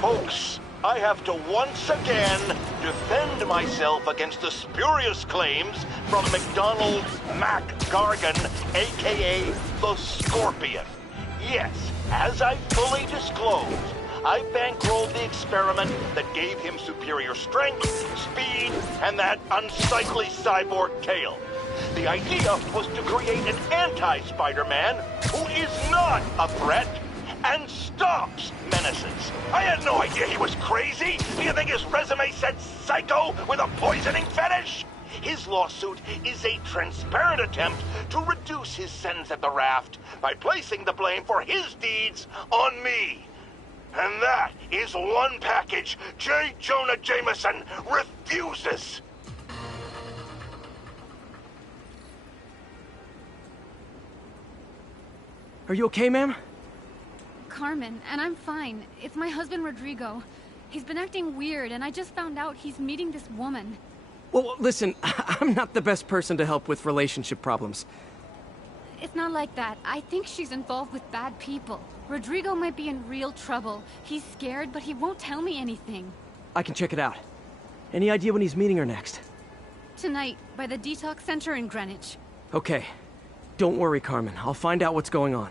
Folks, I have to once again defend myself against the spurious claims from McDonald's Mac Gargan, aka the Scorpion. Yes, as I fully disclosed, I bankrolled the experiment that gave him superior strength, speed, and that unsightly cyborg tail. The idea was to create an anti-Spider-Man who is not a threat and stops menaces. I had no idea he was crazy. Do you think his resume said psycho with a poisoning fetish? His lawsuit is a transparent attempt to reduce his sentence at the raft by placing the blame for his deeds on me. And that is one package J. Jonah Jameson refuses. Are you okay, ma'am? Carmen, and I'm fine. It's my husband, Rodrigo. He's been acting weird, and I just found out he's meeting this woman. Well, listen, I'm not the best person to help with relationship problems. It's not like that. I think she's involved with bad people. Rodrigo might be in real trouble. He's scared, but he won't tell me anything. I can check it out. Any idea when he's meeting her next? Tonight, by the detox center in Greenwich. Okay. Don't worry, Carmen. I'll find out what's going on.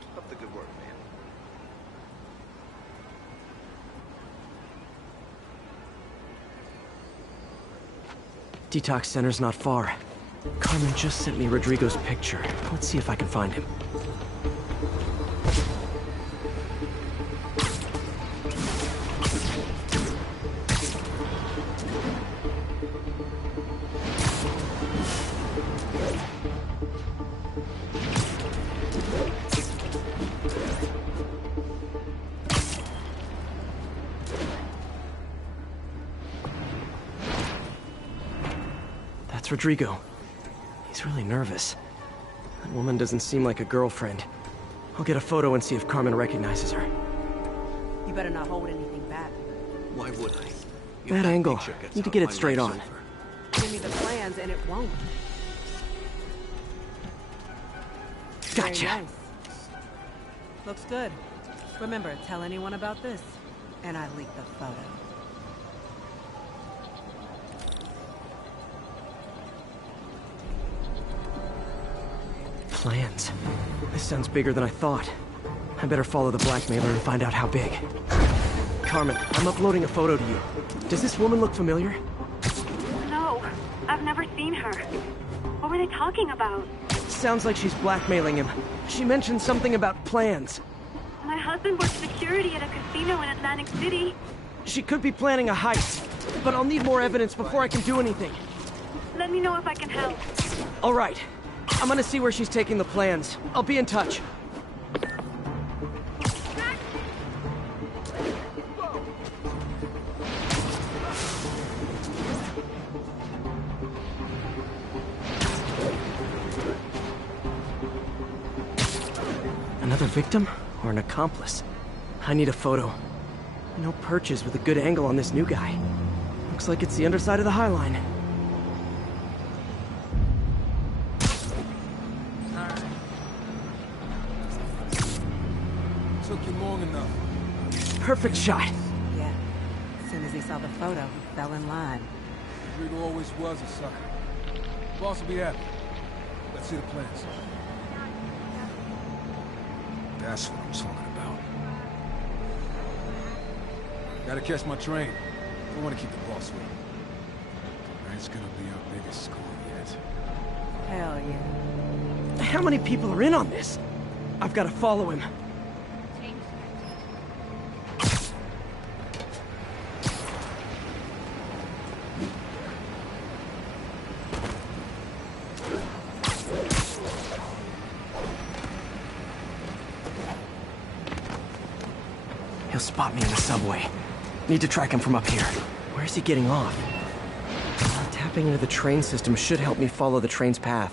Keep up the good work, man. Detox center's not far. Carmen just sent me Rodrigo's picture. Let's see if I can find him. That's Rodrigo. He's really nervous. That woman doesn't seem like a girlfriend. I'll get a photo and see if Carmen recognizes her. You better not hold anything back. Why would I? That angle. Need to get it straight on. Give me the plans and it won't. Gotcha. Very nice. Looks good. Remember, tell anyone about this, and I leak the photo. Plans. This sounds bigger than I thought. I better follow the blackmailer and find out how big. Carmen, I'm uploading a photo to you. Does this woman look familiar? No, I've never seen her. What were they talking about? Sounds like she's blackmailing him. She mentioned something about plans. My husband works security at a casino in Atlantic City. She could be planning a heist, but I'll need more evidence before I can do anything. Let me know if I can help. All right. I'm gonna see where she's taking the plans. I'll be in touch. Another victim or an accomplice? I need a photo. No perches with a good angle on this new guy. Looks like it's the underside of the High Line. Took you long enough. Perfect shot. Yeah. As soon as he saw the photo, he fell in line. Rodrigo always was a sucker. Boss will be happy. Let's see the plans. That's what I'm talking about. Gotta catch my train. Don't want to keep the boss waiting. Tonight's gonna be our biggest score yet. Hell yeah. How many people are in on this? I've got to follow him. He'll spot me in the subway. Need to track him from up here. Where's he getting off? Tapping into the train system should help me follow the train's path.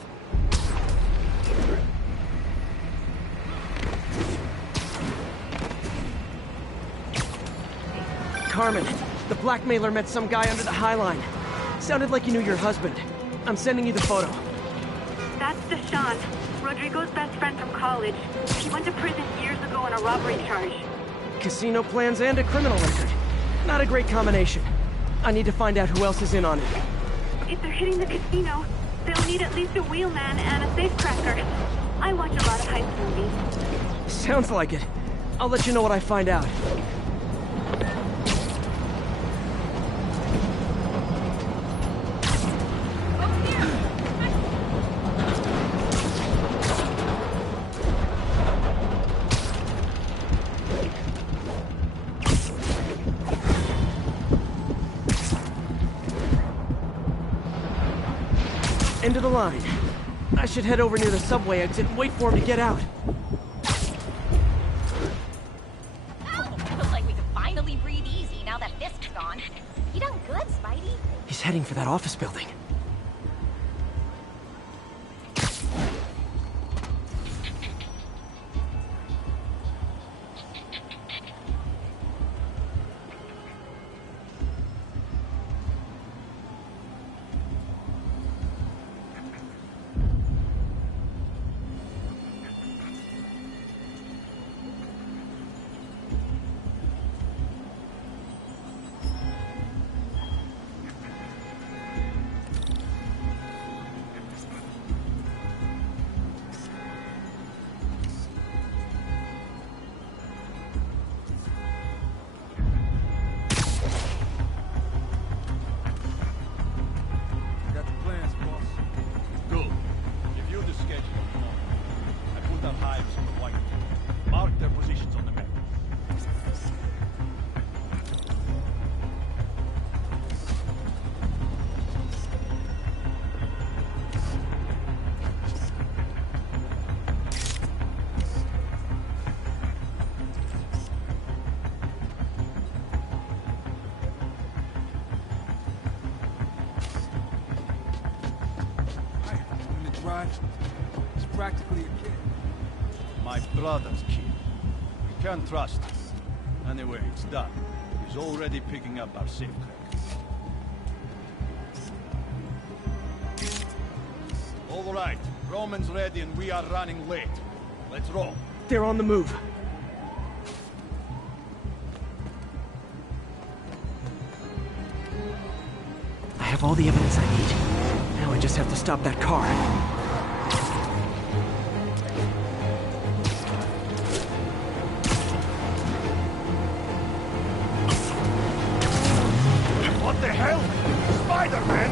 Carmen, the blackmailer met some guy under the High Line. Sounded like you knew your husband. I'm sending you the photo. That's Deshaun, Rodrigo's best friend from college. He went to prison years ago on a robbery charge. Casino plans and a criminal record. Not a great combination. I need to find out who else is in on it. If they're hitting the casino, they'll need at least a wheelman and a safecracker. I watch a lot of heist movies. Sounds like it. I'll let you know what I find out. End of the line. I should head over near the subway exit and wait for him to get out. Feels like we can finally breathe easy now that Fisk's gone. You done good, Spidey? He's heading for that office building. Got the plans, boss. Good. Review the schedule. I put out hives on the white. Mark their positions on the map. When the drive, it's practically a kid. My brother's kid. You can't trust him. Anyway, it's done. He's already picking up our safecracker. All right. Roman's ready and we are running late. Let's roll. They're on the move. I have all the evidence I need. Now I just have to stop that car. What the hell? Spider-Man!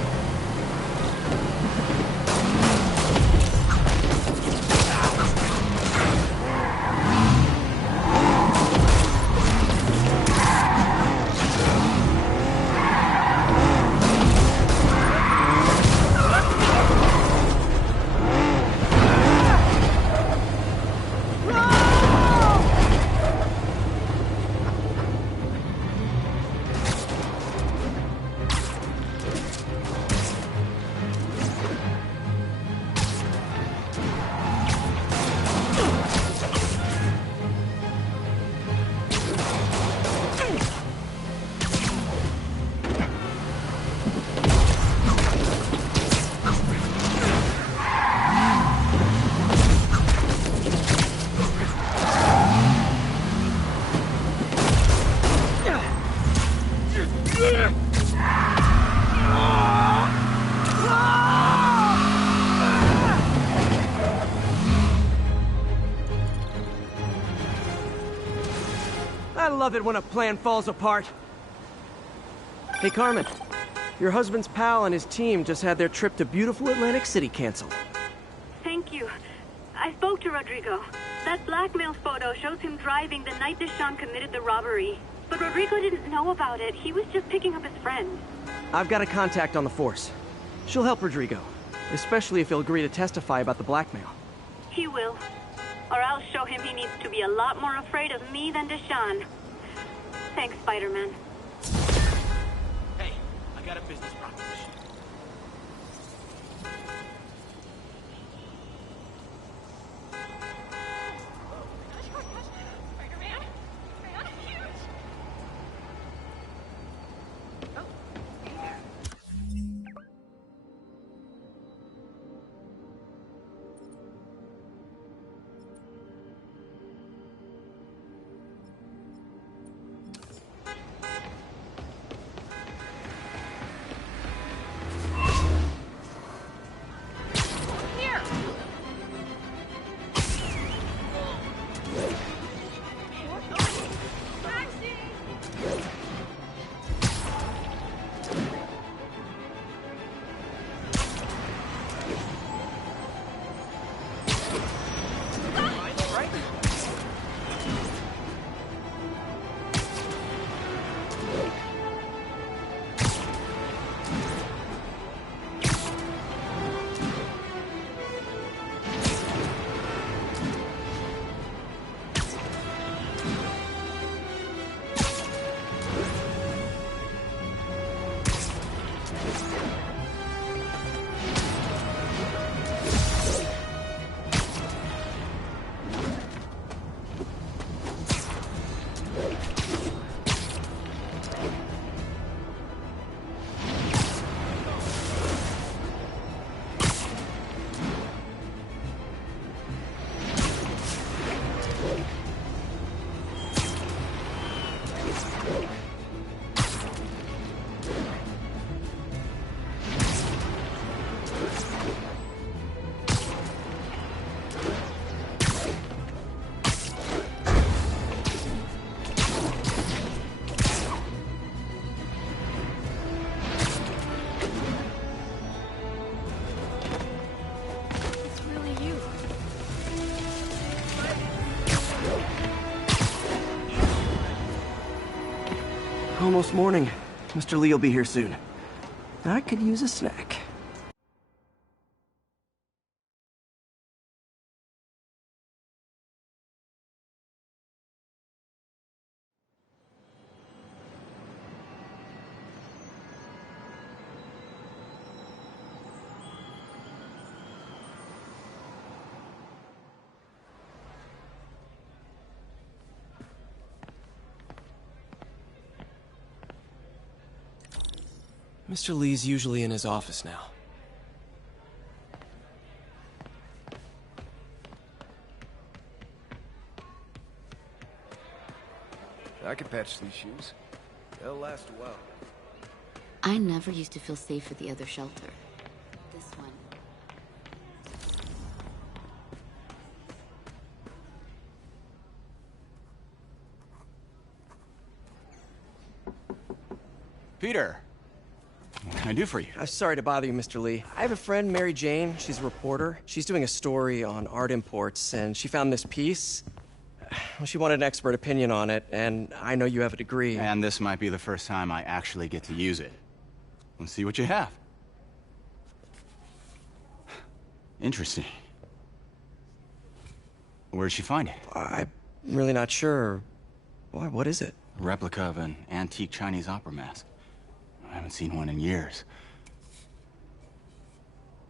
I love it when a plan falls apart. Hey, Carmen. Your husband's pal and his team just had their trip to beautiful Atlantic City canceled. Thank you. I spoke to Rodrigo. That blackmail photo shows him driving the night Deshaun committed the robbery. But Rodrigo didn't know about it. He was just picking up his friend. I've got a contact on the force. She'll help Rodrigo, especially if he'll agree to testify about the blackmail. He will. Or I'll show him he needs to be a lot more afraid of me than Deshaun. Thanks, Spider-Man. Hey, I got a business proposition. Spider-Man? Man, huge! Oh, hey there. almost morning. Mr. Lee will be here soon. I could use a snack. Mr. Lee's usually in his office now. I can patch these shoes. They'll last a while. I never used to feel safe at the other shelter. This one. Peter! What can I do for you? Sorry to bother you, Mr. Lee. I have a friend, Mary Jane. She's a reporter. She's doing a story on art imports, and she found this piece. Well, she wanted an expert opinion on it, and I know you have a degree. And this might be the first time I actually get to use it. Let's see what you have. Interesting. Where did she find it? I'm really not sure. Why, what is it? A replica of an antique Chinese opera mask. I haven't seen one in years.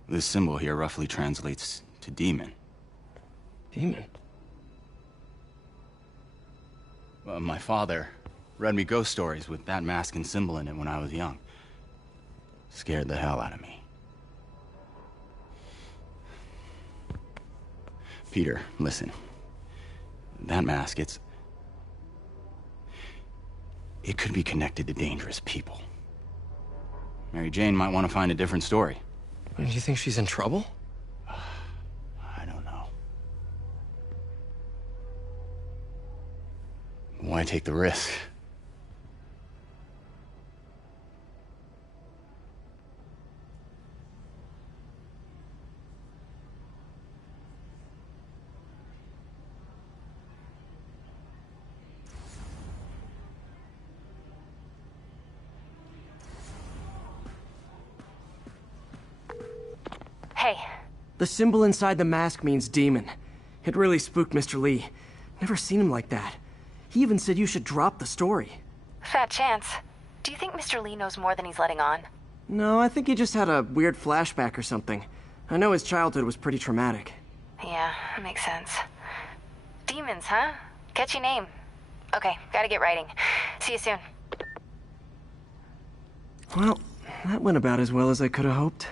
This symbol here roughly translates to demon. Demon? My father read me ghost stories with that mask and symbol in it when I was young. Scared the hell out of me. Peter, listen. That mask, it could be connected to dangerous people. Mary Jane might want to find a different story. Do you think she's in trouble? I don't know. Why take the risk? Hey. The symbol inside the mask means demon. It really spooked Mr. Lee. Never seen him like that. He even said you should drop the story. Fat chance. Do you think Mr. Lee knows more than he's letting on? No, I think he just had a weird flashback or something. I know his childhood was pretty traumatic. Yeah, that makes sense. Demons, huh? Catchy name. Okay, gotta get writing. See you soon. Well, that went about as well as I could have hoped.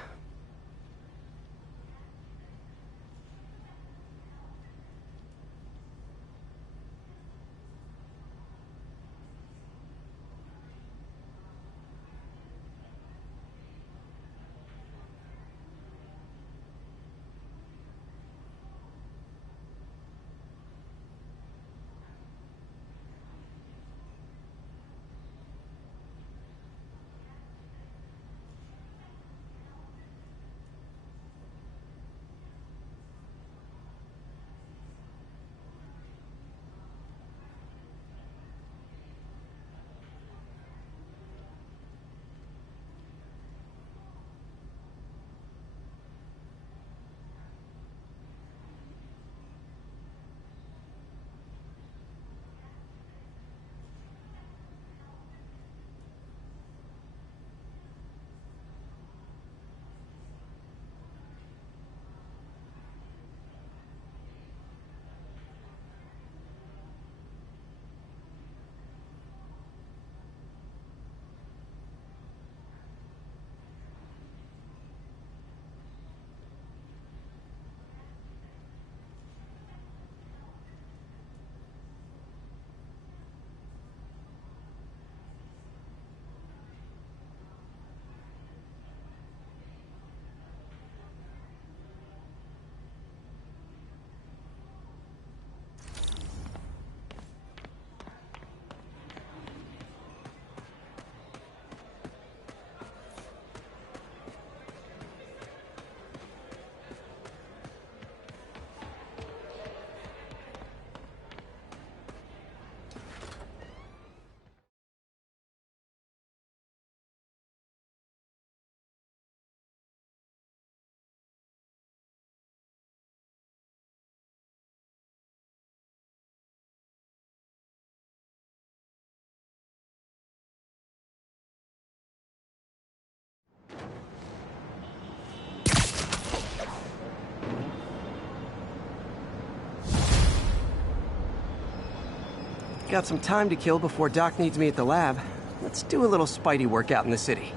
Got some time to kill before Doc needs me at the lab. Let's do a little Spidey workout in the city.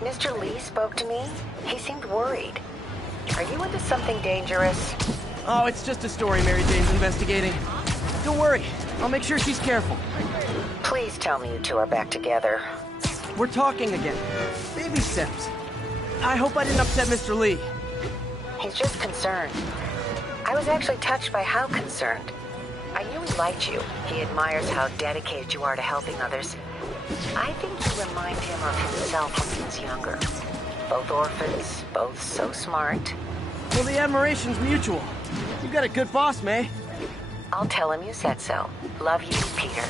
Mr. Lee spoke to me. He seemed worried. Are you into something dangerous? Oh, it's just a story Mary Jane's investigating. Don't worry, I'll make sure she's careful. Please tell me you two are back together. We're talking again. Baby steps. I hope I didn't upset Mr. Lee. He's just concerned. I was actually touched by how concerned. I knew he liked you. He admires how dedicated you are to helping others. I think you remind him of himself when he was younger. Both orphans, both so smart. Well, the admiration's mutual. You got a good boss, May. I'll tell him you said so. Love you, Peter.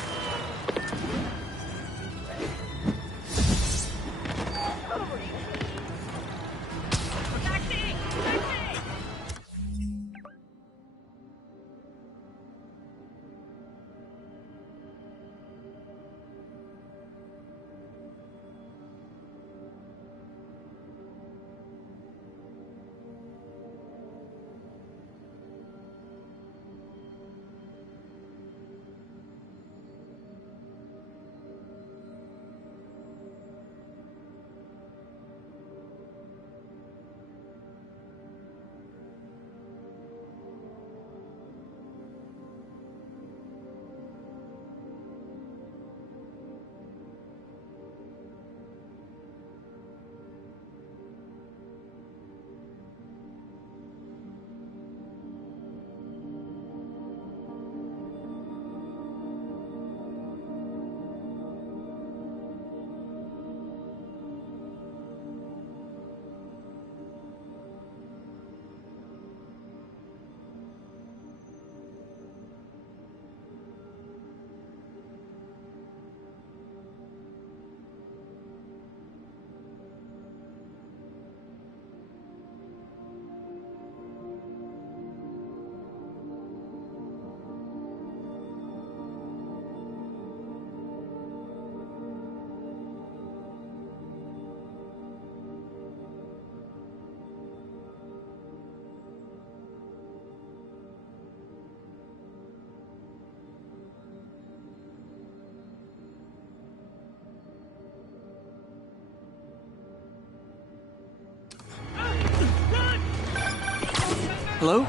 Hello?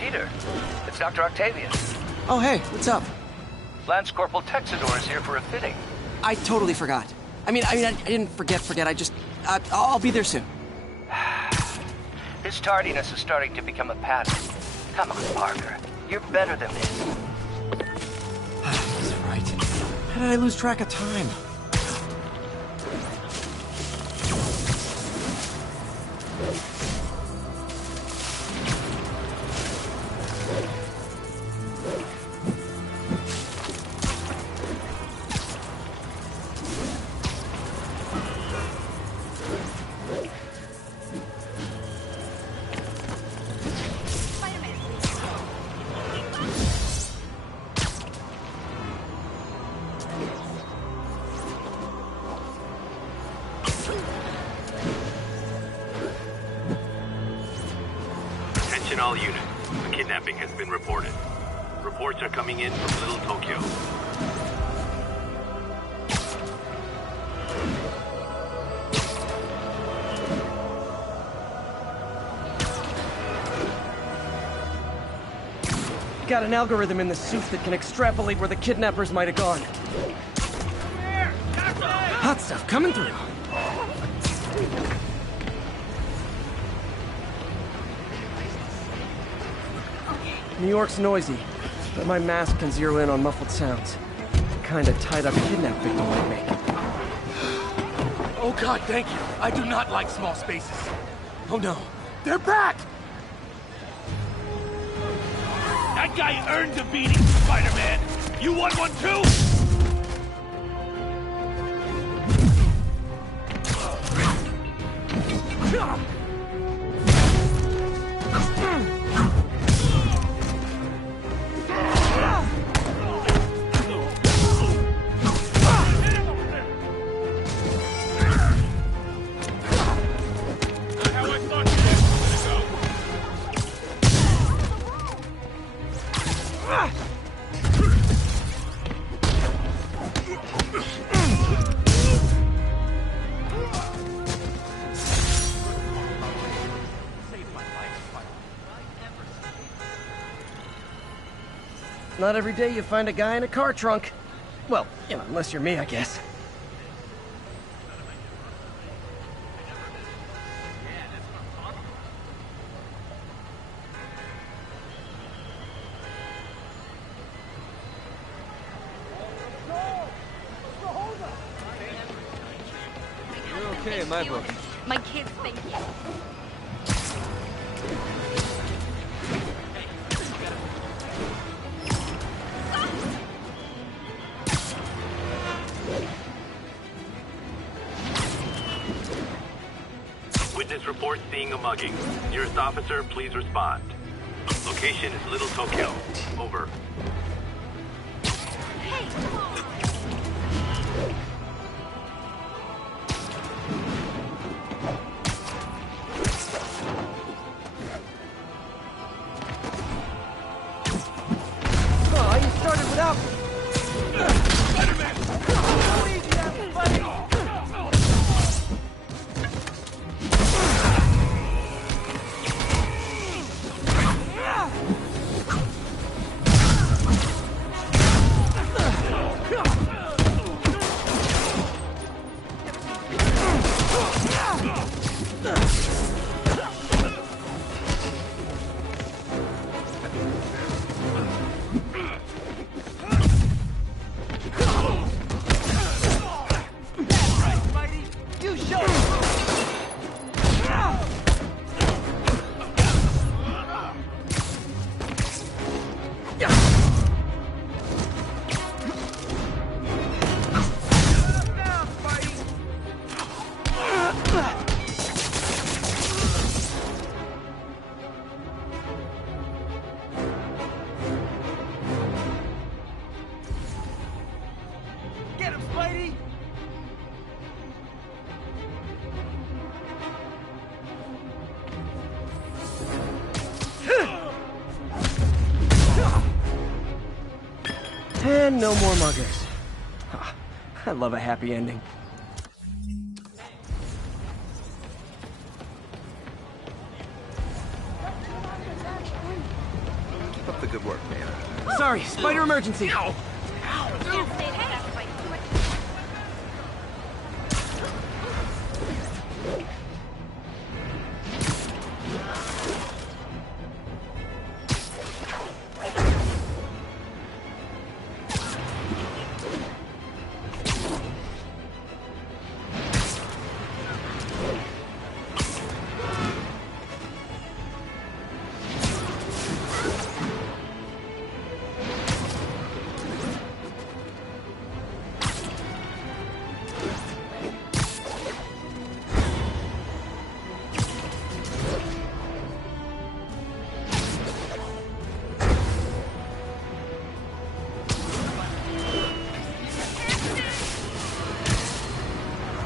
Peter, it's Dr. Octavius. Oh, hey, what's up? Lance Corporal Texador is here for a fitting. I totally forgot. I didn't forget. I'll be there soon. His tardiness is starting to become a pattern. Come on, Parker. You're better than this. That's right. How did I lose track of time? Attention all units. A kidnapping has been reported. Reports are coming in from Little Tokyo. Got an algorithm in the suit that can extrapolate where the kidnappers might have gone. Hot stuff coming through. New York's noisy, but my mask can zero in on muffled sounds. Kinda tied up kidnap victim might make. Oh God, thank you. I do not like small spaces. Oh no, they're back! That guy earned a beating, Spider-Man. You want one too? Not every day you find a guy in a car trunk. Well, you know, unless you're me, I guess. You're okay in my book. My kids think you. Witness reports seeing a mugging. Nearest officer, please respond. Location is Little Tokyo. Over. Hey, come on. Oh, you started without me. Get him, Spidey! And no more muggers. I love a happy ending. Keep up the good work, man. Sorry, spider emergency. Can't say that after my too much.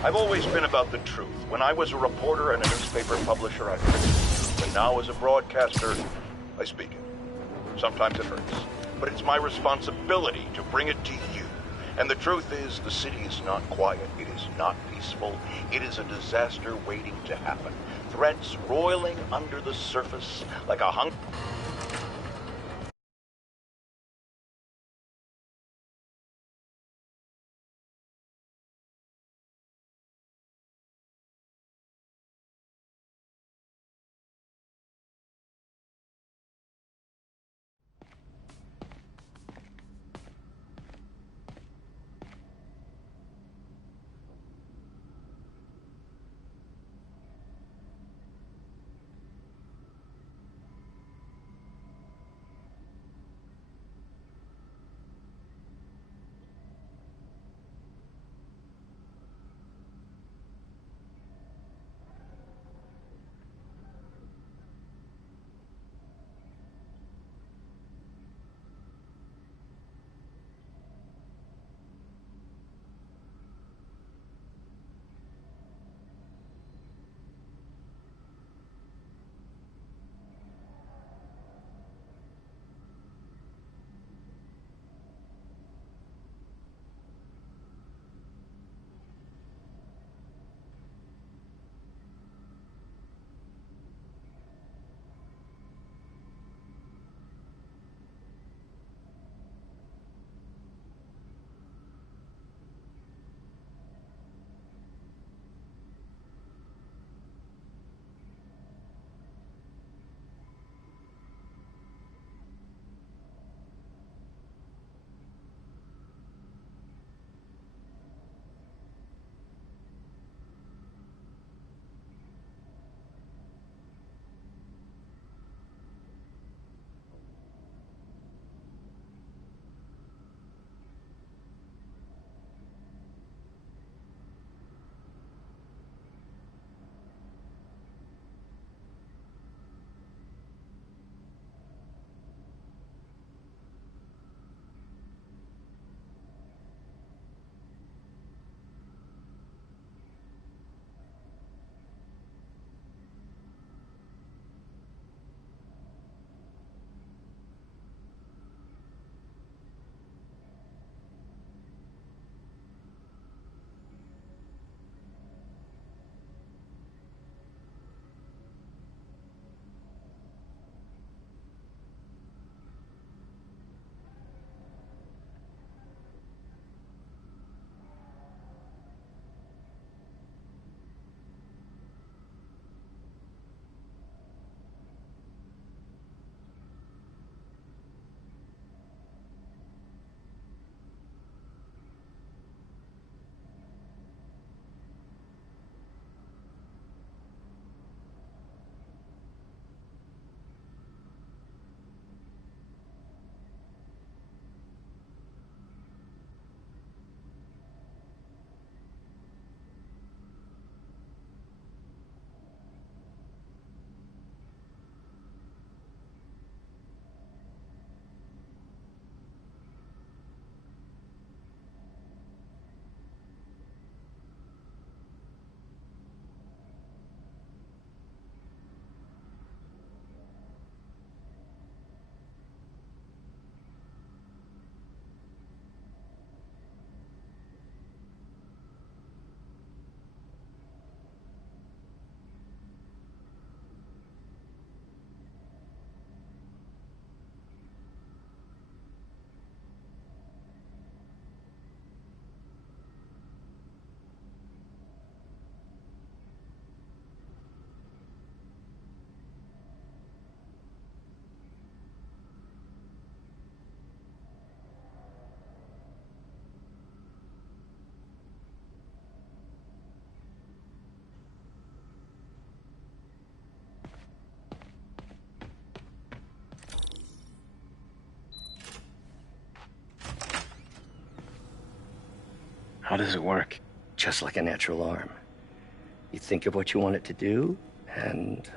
I've always been about the truth. When I was a reporter and a newspaper publisher, I But now as a broadcaster, I speak it. Sometimes it hurts, but it's my responsibility to bring it to you. And the truth is, the city is not quiet. It is not peaceful. It is a disaster waiting to happen. Threats roiling under the surface like a How does it work? Just like a natural arm. You think of what you want it to do, and...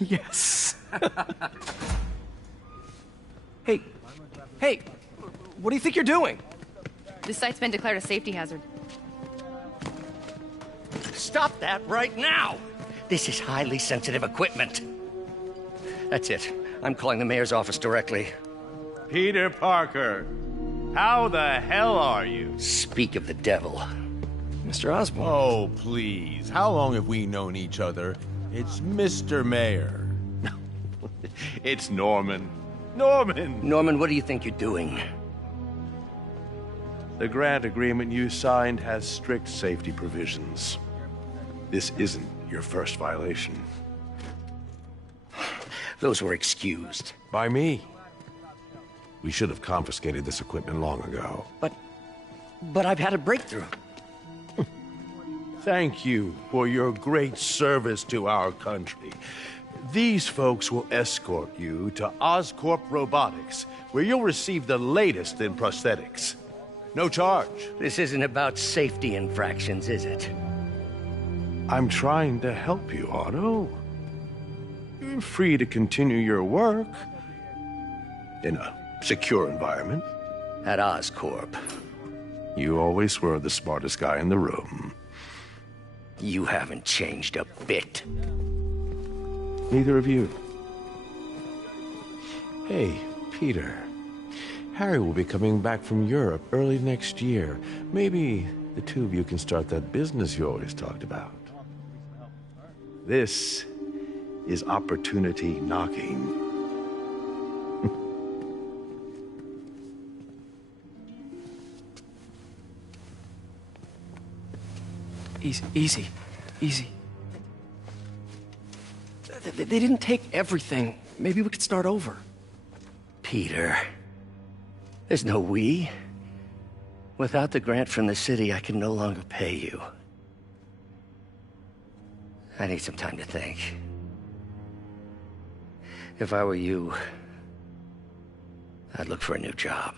Yes. Hey, what do you think you're doing? This site's been declared a safety hazard. Stop that right now! This is highly sensitive equipment. That's it. I'm calling the mayor's office directly. Peter Parker, how the hell are you? Speak of the devil. Mr. Osborn. Oh, please. How long have we known each other? It's Mr. Mayor. It's Norman. Norman! Norman, what do you think you're doing? The grant agreement you signed has strict safety provisions. This isn't your first violation. Those were excused. By me. We should have confiscated this equipment long ago. But I've had a breakthrough. Thank you for your great service to our country. These folks will escort you to Oscorp Robotics, where you'll receive the latest in prosthetics. No charge. This isn't about safety infractions, is it? I'm trying to help you, Otto. You're free to continue your work in a secure environment. At Oscorp. You always were the smartest guy in the room. You haven't changed a bit. Neither of you. Hey, Peter. Harry will be coming back from Europe early next year. Maybe the two of you can start that business you always talked about. This is opportunity knocking. Easy. They didn't take everything. Maybe we could start over. Peter, there's no we. Without the grant from the city, I can no longer pay you. I need some time to think. If I were you, I'd look for a new job.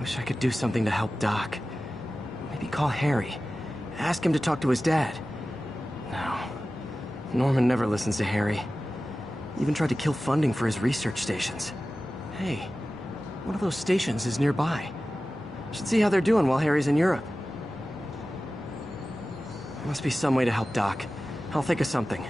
Wish I could do something to help Doc. Maybe call Harry. Ask him to talk to his dad. No. Norman never listens to Harry. Even tried to kill funding for his research stations. Hey, one of those stations is nearby. Should see how they're doing while Harry's in Europe. There must be some way to help Doc. I'll think of something.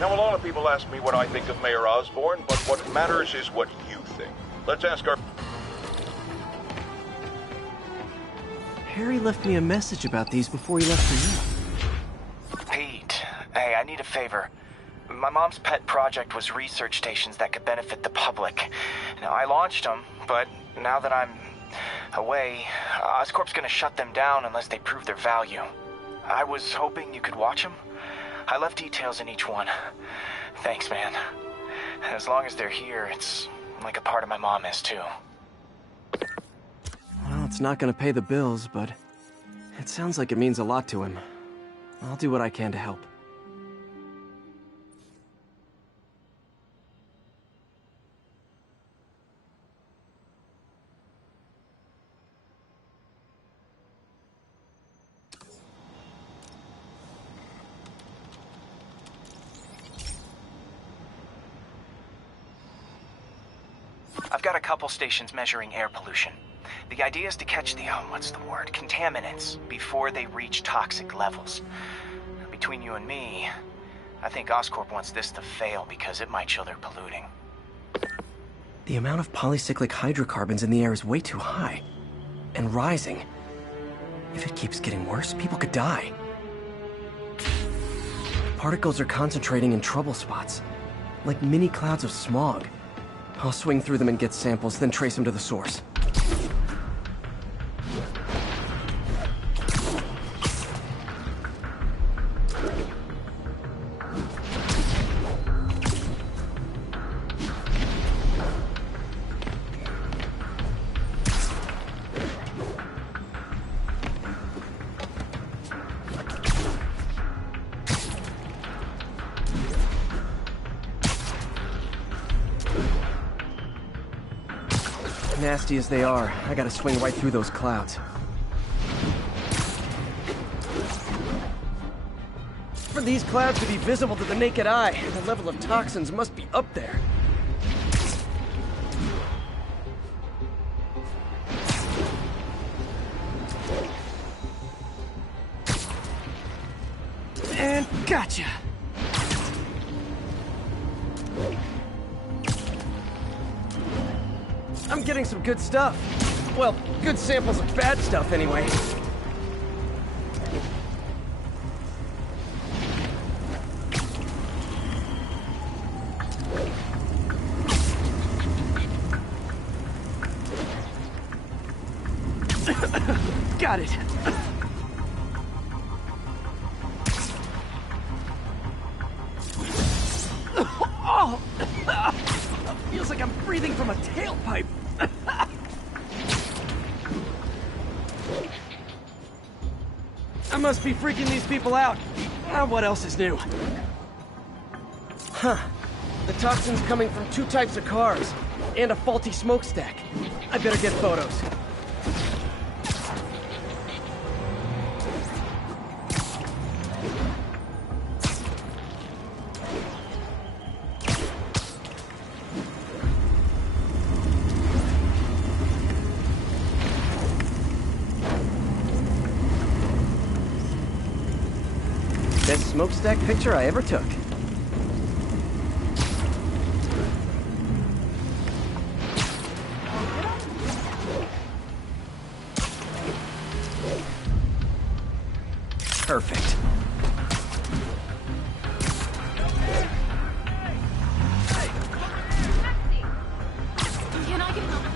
Now, a lot of people ask me what I think of Mayor Osborn, but what matters is what you think. Let's ask our... Harry left me a message about these before he left for you. Pete, hey, I need a favor. My mom's pet project was research stations that could benefit the public. Now, I launched them, but now that I'm away, Oscorp's gonna shut them down unless they prove their value. I was hoping you could watch them. I left details in each one. Thanks, man. As long as they're here, it's like a part of my mom is, too. Well, it's not gonna pay the bills, but it sounds like it means a lot to him. I'll do what I can to help. I've got a couple stations measuring air pollution. The idea is to catch the, contaminants before they reach toxic levels. Between you and me, I think Oscorp wants this to fail because it might show they're polluting. The amount of polycyclic hydrocarbons in the air is way too high. And rising. If it keeps getting worse, people could die. particles are concentrating in trouble spots, like mini clouds of smog. I'll swing through them and get samples, then trace them to the source. Nasty as they are, I gotta swing right through those clouds. For these clouds to be visible to the naked eye, the level of toxins must be up there. And gotcha! I'm getting some good stuff. Well, good samples of bad stuff, anyway. Got it. Oh! Feels like I'm breathing from a tailpipe. I must be freaking these people out. What else is new? Huh. The toxin's coming from 2 types of cars, and a faulty smokestack. I better get photos. Best smokestack picture I ever took. Perfect. Can I get another?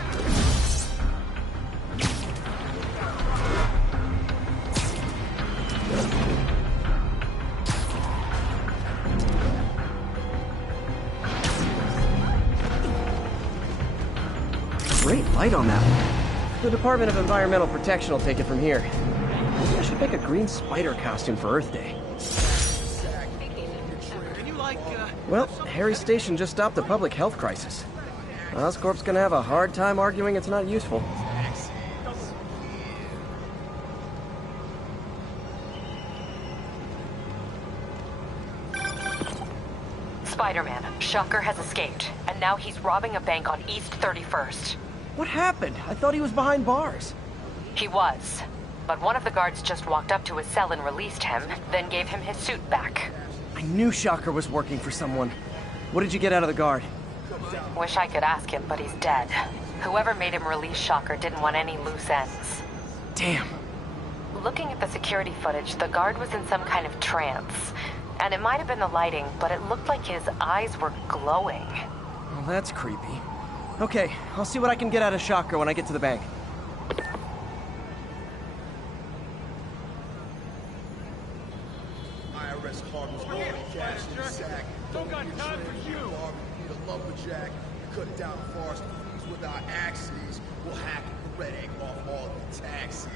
Great light on that one. The Department of Environmental Protection will take it from here. Maybe I should make a green spider costume for Earth Day. Well, Harry's station just stopped a public health crisis. Oscorp's gonna have a hard time arguing it's not useful. Spider-Man, Shocker has escaped, and now he's robbing a bank on East 31st. What happened? I thought he was behind bars. He was, but one of the guards just walked up to his cell and released him, then gave him his suit back. I knew Shocker was working for someone. What did you get out of the guard? Wish I could ask him, but he's dead. Whoever made him release Shocker didn't want any loose ends. Damn. Looking at the security footage, the guard was in some kind of trance. And it might have been the lighting, but it looked like his eyes were glowing. Well, that's creepy. Okay, I'll see what I can get out of Shocker when I get to the bank. IRS card was loaded, cash in the sack. Don't got time for you. Need a lumberjack. Cut down the forest trees with our axes. We'll hack the red egg off all the taxes.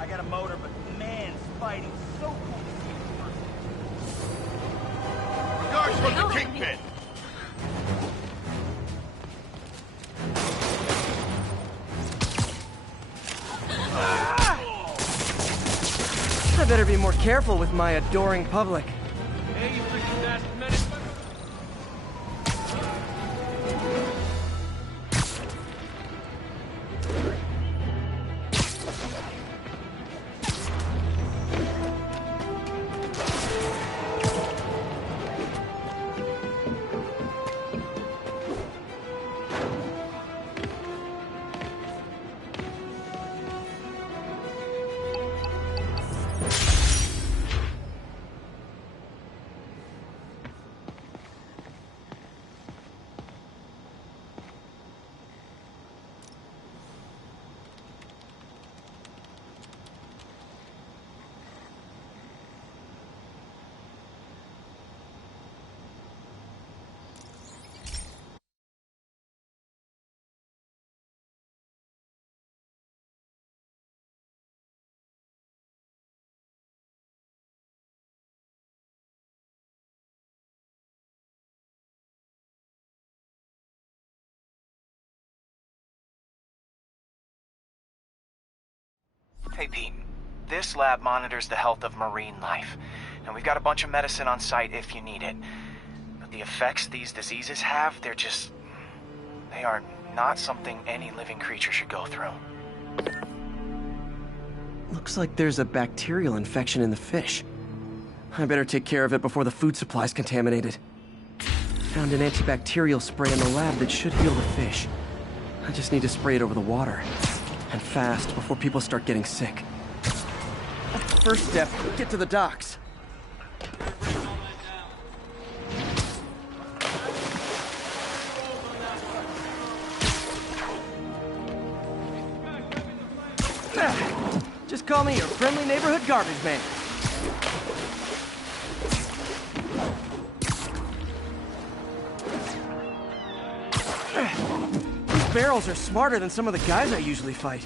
I got a motor, but man, Spidey's so cool to see in person. Regards from the Kingpin. I better be more careful with my adoring public. Hey, you freaking last minute. Hey, Pete. This lab monitors the health of marine life. And we've got a bunch of medicine on site if you need it. But the effects these diseases have, they are not something any living creature should go through. Looks like there's a bacterial infection in the fish. I better take care of it before the food supply's contaminated. Found an antibacterial spray in the lab that should heal the fish. I just need to spray it over the water. And fast, before people start getting sick. First step, get to the docks. Just call me your friendly neighborhood garbage man. These barrels are smarter than some of the guys I usually fight.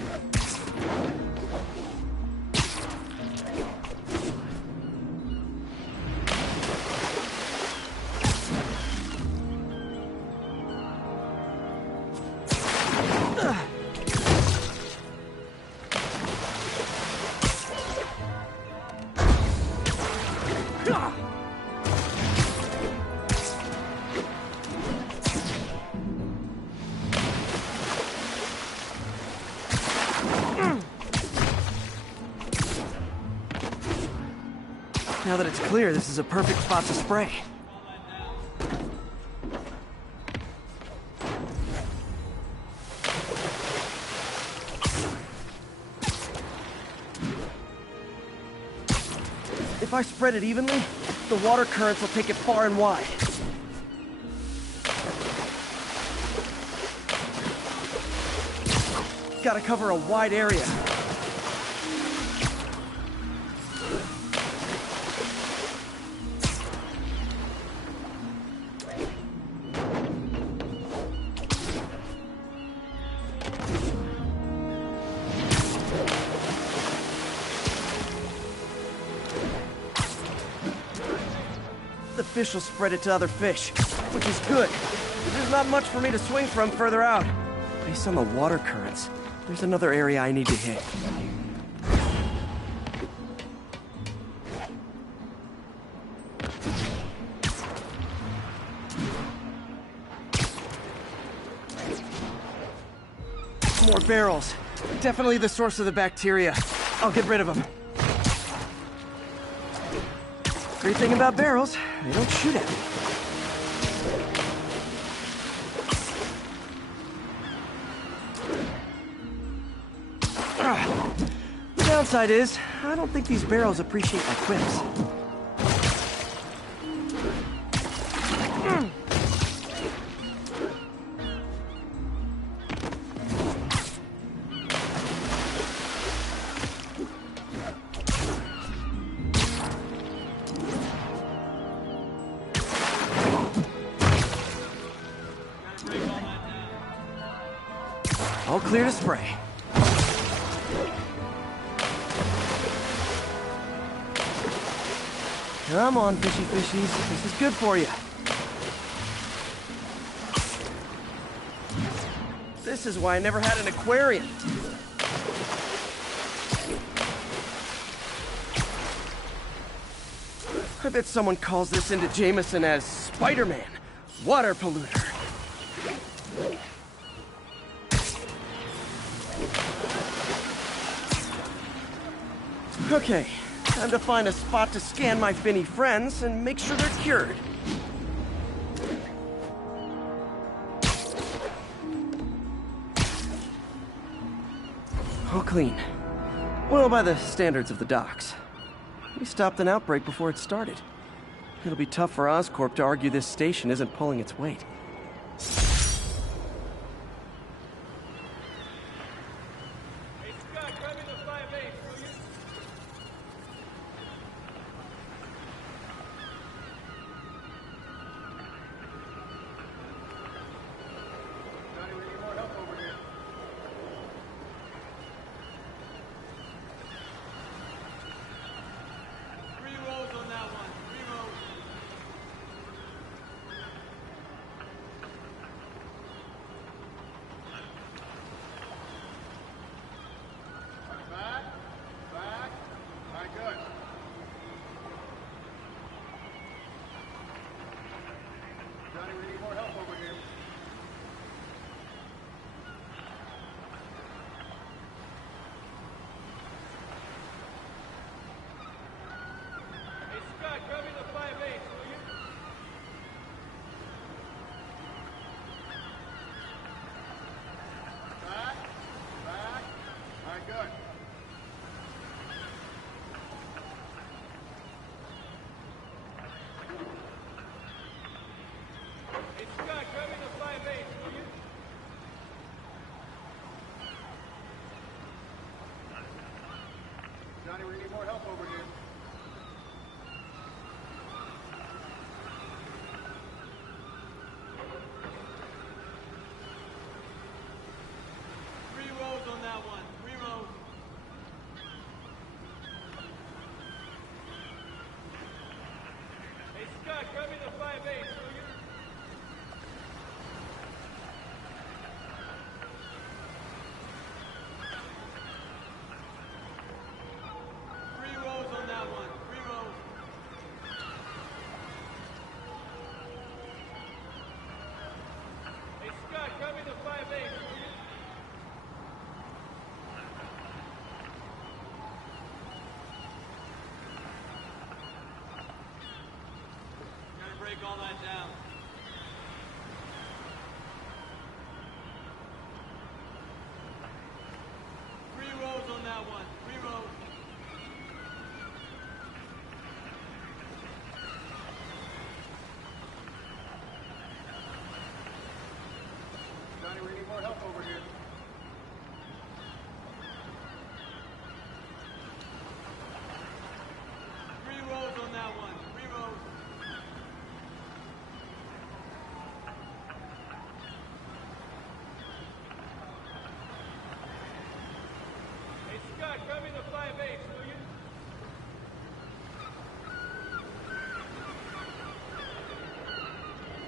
Now that it's clear, this is a perfect spot to spray. If I spread it evenly, the water currents will take it far and wide. Gotta cover a wide area. The fish will spread it to other fish, which is good. There's not much for me to swing from further out. Based on the water currents, there's another area I need to hit. More barrels. Definitely the source of the bacteria. I'll get rid of them. Great thing about barrels, they don't shoot at me. The downside is, I don't think these barrels appreciate my quips. All clear to spray. Come on, fishy fishies. This is good for you. This is why I never had an aquarium. I bet someone calls this into Jameson as Spider-Man, water polluter. Okay, time to find a spot to scan my finny friends and make sure they're cured. All clean. Well, by the standards of the docks. We stopped an outbreak before it started. It'll be tough for Oscorp to argue this station isn't pulling its weight. more help over here. Hey, Scott, grab me the 5/8, will you? Back. All right, good. Hey, Scott, grab me the 5/8, will you? Johnny, we need more help over here. Three rows on that one. 3 rows. Hey, Scott, grab me the 5/8, will you? Three rows on that one. 3 rows. Hey, Scott, grab me the 5/8, will you? Gotta break all that down. Three rows on that one. 3 rows. Johnny, we need more help over here. Three rows on that one. 3 rows. Hey, Scott, grab me the 5/8, will you?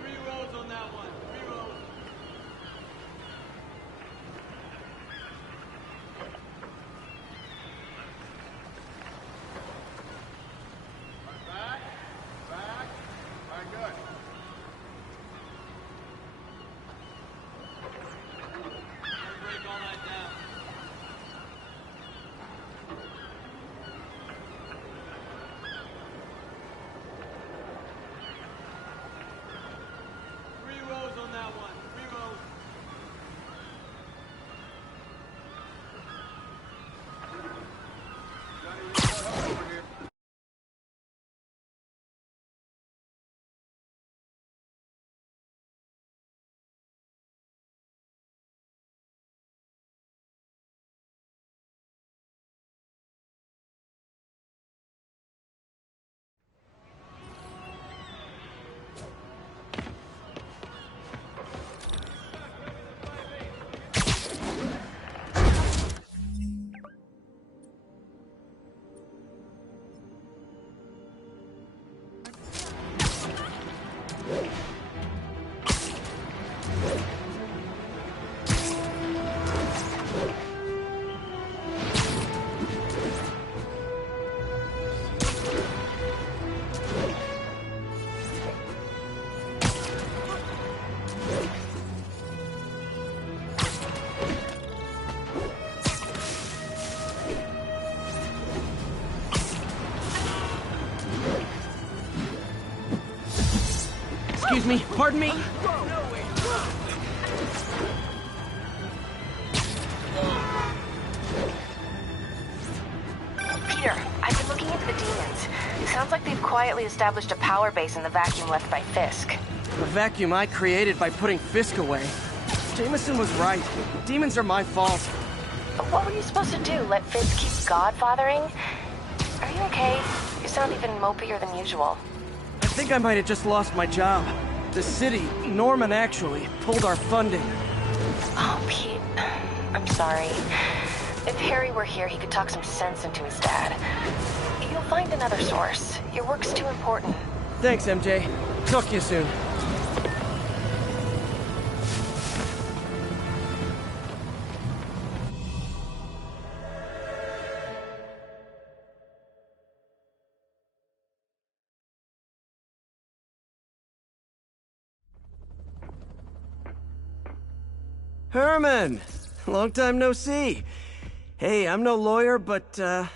Three rows on that one. 3 rows. Back. All right, good. Gotta break all that down. Three rows on that one. 3 rows. Johnny, we need more help over here. Excuse me, pardon me. Peter, I've been looking into the demons. It sounds like they've quietly established a power base in the vacuum left by Fisk. A vacuum I created by putting Fisk away. Jameson was right. Demons are my fault. What were you supposed to do? Let Fisk keep godfathering? Are you okay? You sound even mopier than usual. I think I might have just lost my job. The city, Norman actually, pulled our funding. Oh, Pete. I'm sorry. If Harry were here, he could talk some sense into his dad. You'll find another source. Your work's too important. Thanks, MJ. Talk to you soon. Herman! Long time no see. Hey, I'm no lawyer, but, I'm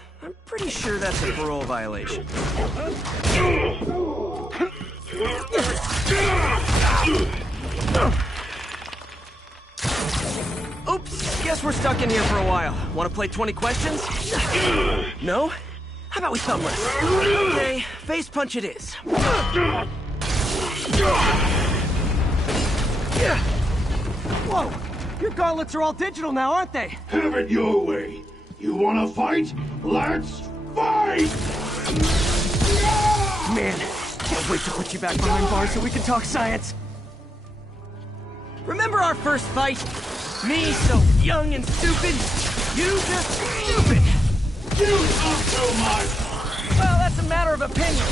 pretty sure that's a parole violation. Oops, guess we're stuck in here for a while. Want to play 20 questions? No? How about we thumb wrestle? Okay, face punch it is. Whoa! Your gauntlets are all digital now, aren't they? Have it your way. You wanna fight? Let's fight! Man, can't wait to put you back behind bars so we can talk science. Remember our first fight? Me so young and stupid, you just stupid. You talk too much! Well, that's a matter of opinion.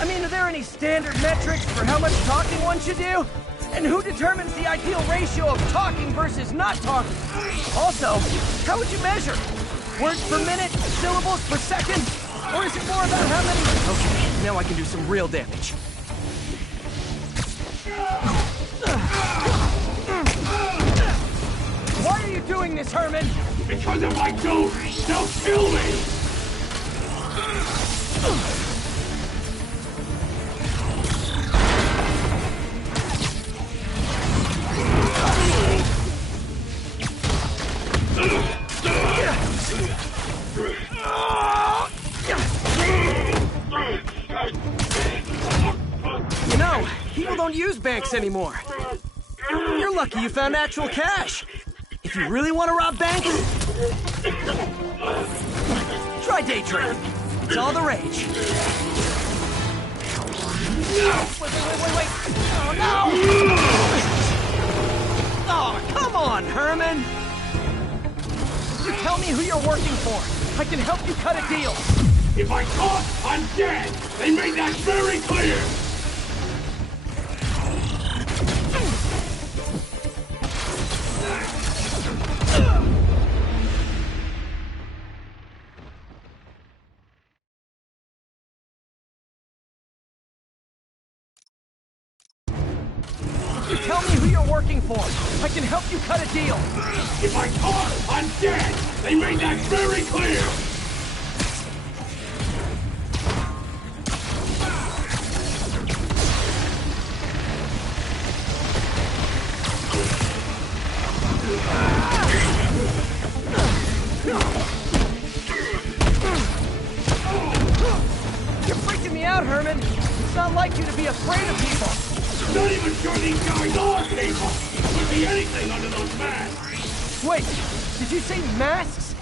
I mean, are there any standard metrics for how much talking one should do? And who determines the ideal ratio of talking versus not talking? Also, how would you measure? Words per minute? Syllables per second? Or is it more about how many... Okay, now I can do some real damage. Why are you doing this, Herman? Because if I don't, they'll kill me! You know, people don't use banks anymore. You're lucky you found actual cash. If you really want to rob banks, try day trading. It's all the rage. Wait. Oh, no! Oh, come on, Herman! You tell me who you're working for. I can help you cut a deal. If I talk, I'm dead! They made that very clear! You tell me who you're working for. I can help you cut a deal. If I talk, I'm dead! They made that very clear! You're freaking me out, Herman. It's not like you to be afraid of people. Not even sure these guys are people! Could be anything under those masks! Wait, did you say masks?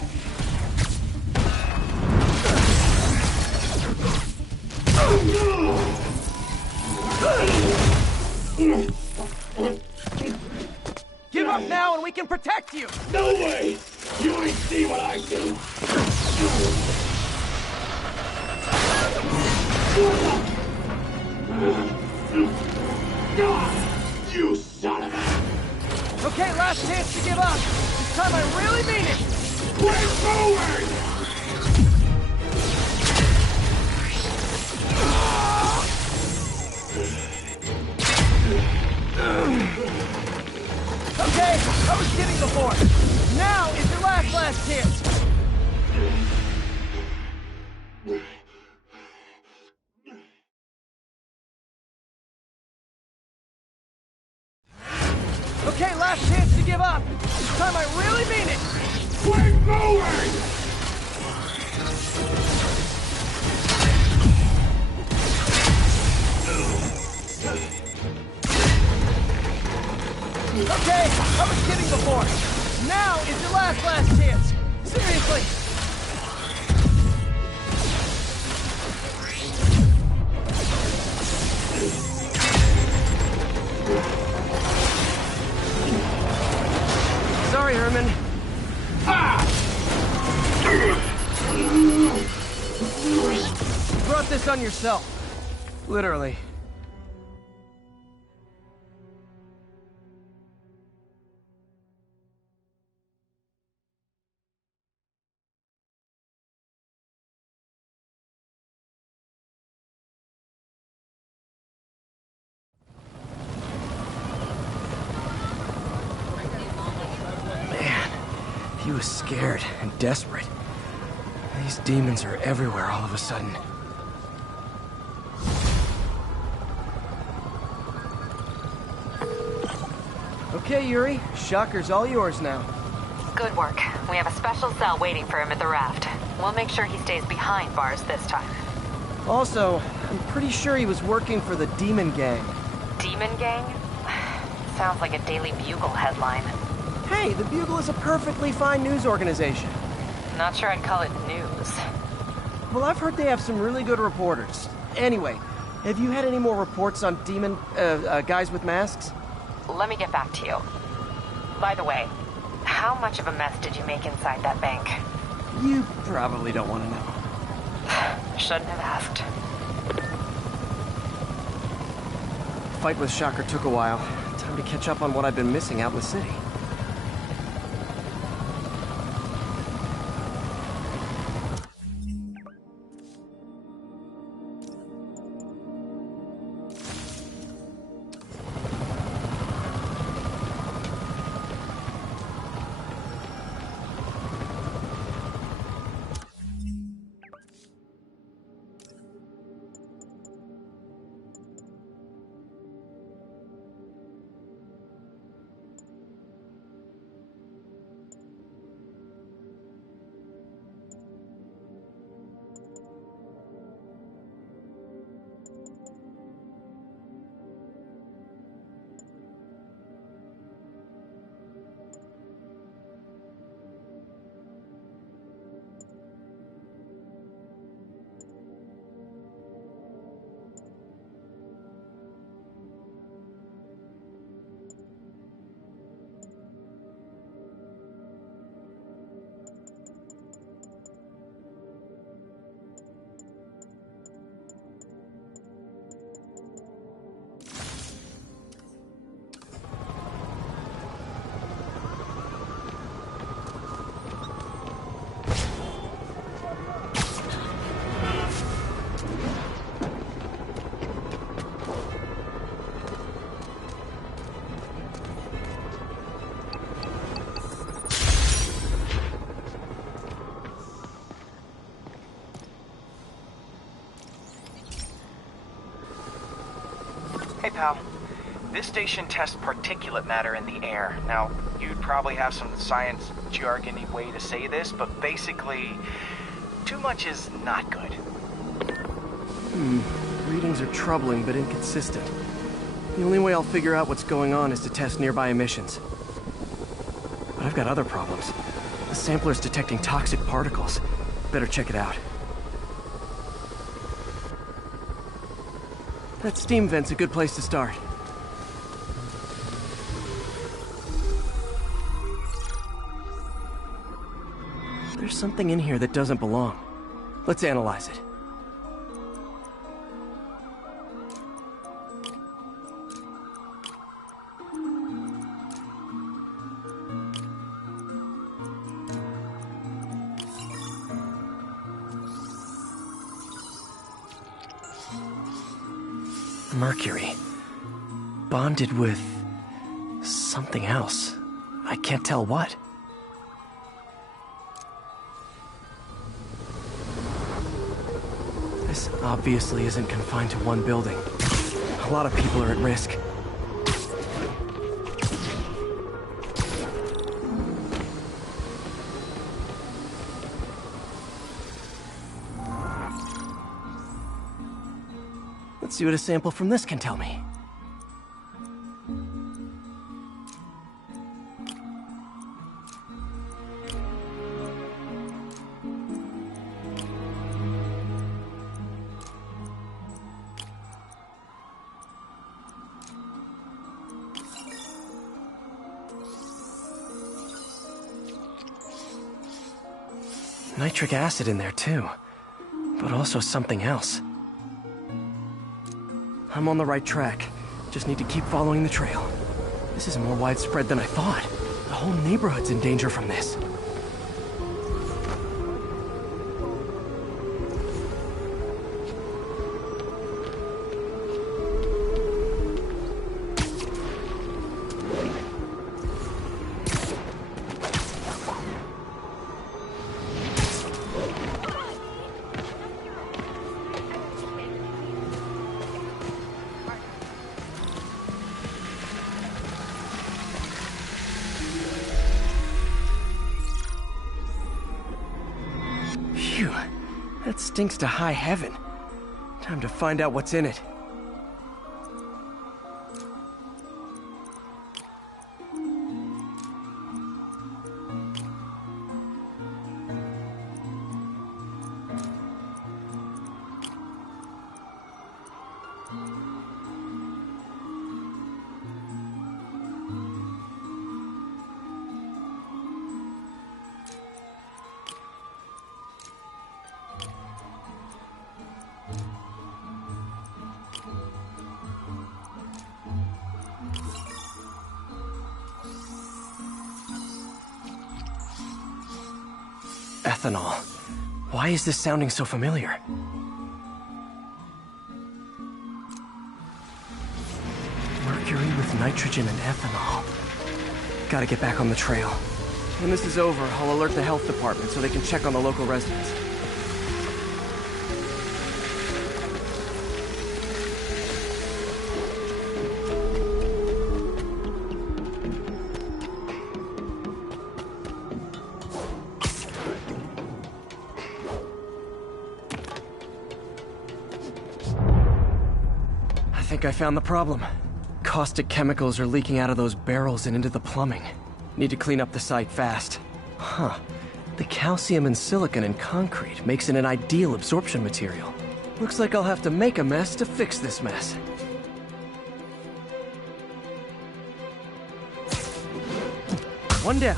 Give up now and we can protect you! No way! You ain't see what I do! You son of a... Okay, last chance to give up. This time I really mean it. Quit moving! Okay, I was kidding before. Now is your last chance. Okay, last chance to give up. This time I really mean it. Quit moving! Okay, I was kidding before. Now is your last chance. Seriously. Sorry, Herman. You brought this on yourself. Literally. He was scared and desperate. These demons are everywhere all of a sudden. Okay, Yuri. Shocker's all yours now. Good work. We have a special cell waiting for him at the raft. We'll make sure he stays behind bars this time. Also, I'm pretty sure he was working for the Demon Gang. Demon Gang? Sounds like a Daily Bugle headline. Hey, the Bugle is a perfectly fine news organization. Not sure I'd call it news. Well, I've heard they have some really good reporters. Anyway, have you had any more reports on demon, guys with masks? Let me get back to you. By the way, how much of a mess did you make inside that bank? You probably don't want to know. Shouldn't have asked. The fight with Shocker took a while. Time to catch up on what I've been missing out in the city. Hey, pal. This station tests particulate matter in the air. Now, you'd probably have some science jargony way to say this, but basically, too much is not good. Readings are troubling but inconsistent. The only way I'll figure out what's going on is to test nearby emissions. But I've got other problems. The sampler's detecting toxic particles. Better check it out. That steam vent's a good place to start. There's something in here that doesn't belong. Let's analyze it. Mercury. Bonded with something else. I can't tell what. This obviously isn't confined to one building. A lot of people are at risk. Let's see what a sample from this can tell me. Nitric acid in there too, but also something else. I'm on the right track. Just need to keep following the trail. This is more widespread than I thought. The whole neighborhood's in danger from this. stinks to high heaven. Time to find out what's in it. Ethanol. Why is this sounding so familiar? Mercury with nitrogen and ethanol. Gotta get back on the trail. When this is over, I'll alert the health department so they can check on the local residents. I think I found the problem. Caustic chemicals are leaking out of those barrels and into the plumbing. Need to clean up the site fast. Huh. The calcium and silicon in concrete makes it an ideal absorption material. Looks like I'll have to make a mess to fix this mess. One down.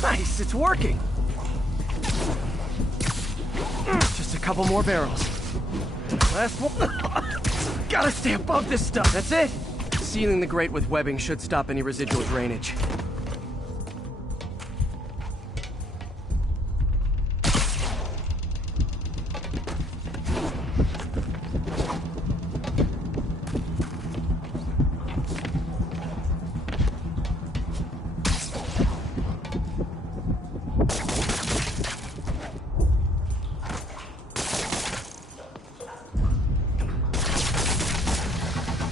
Nice, it's working! Just a couple more barrels. Last one. Gotta stay above this stuff, that's it! Sealing the grate with webbing should stop any residual drainage.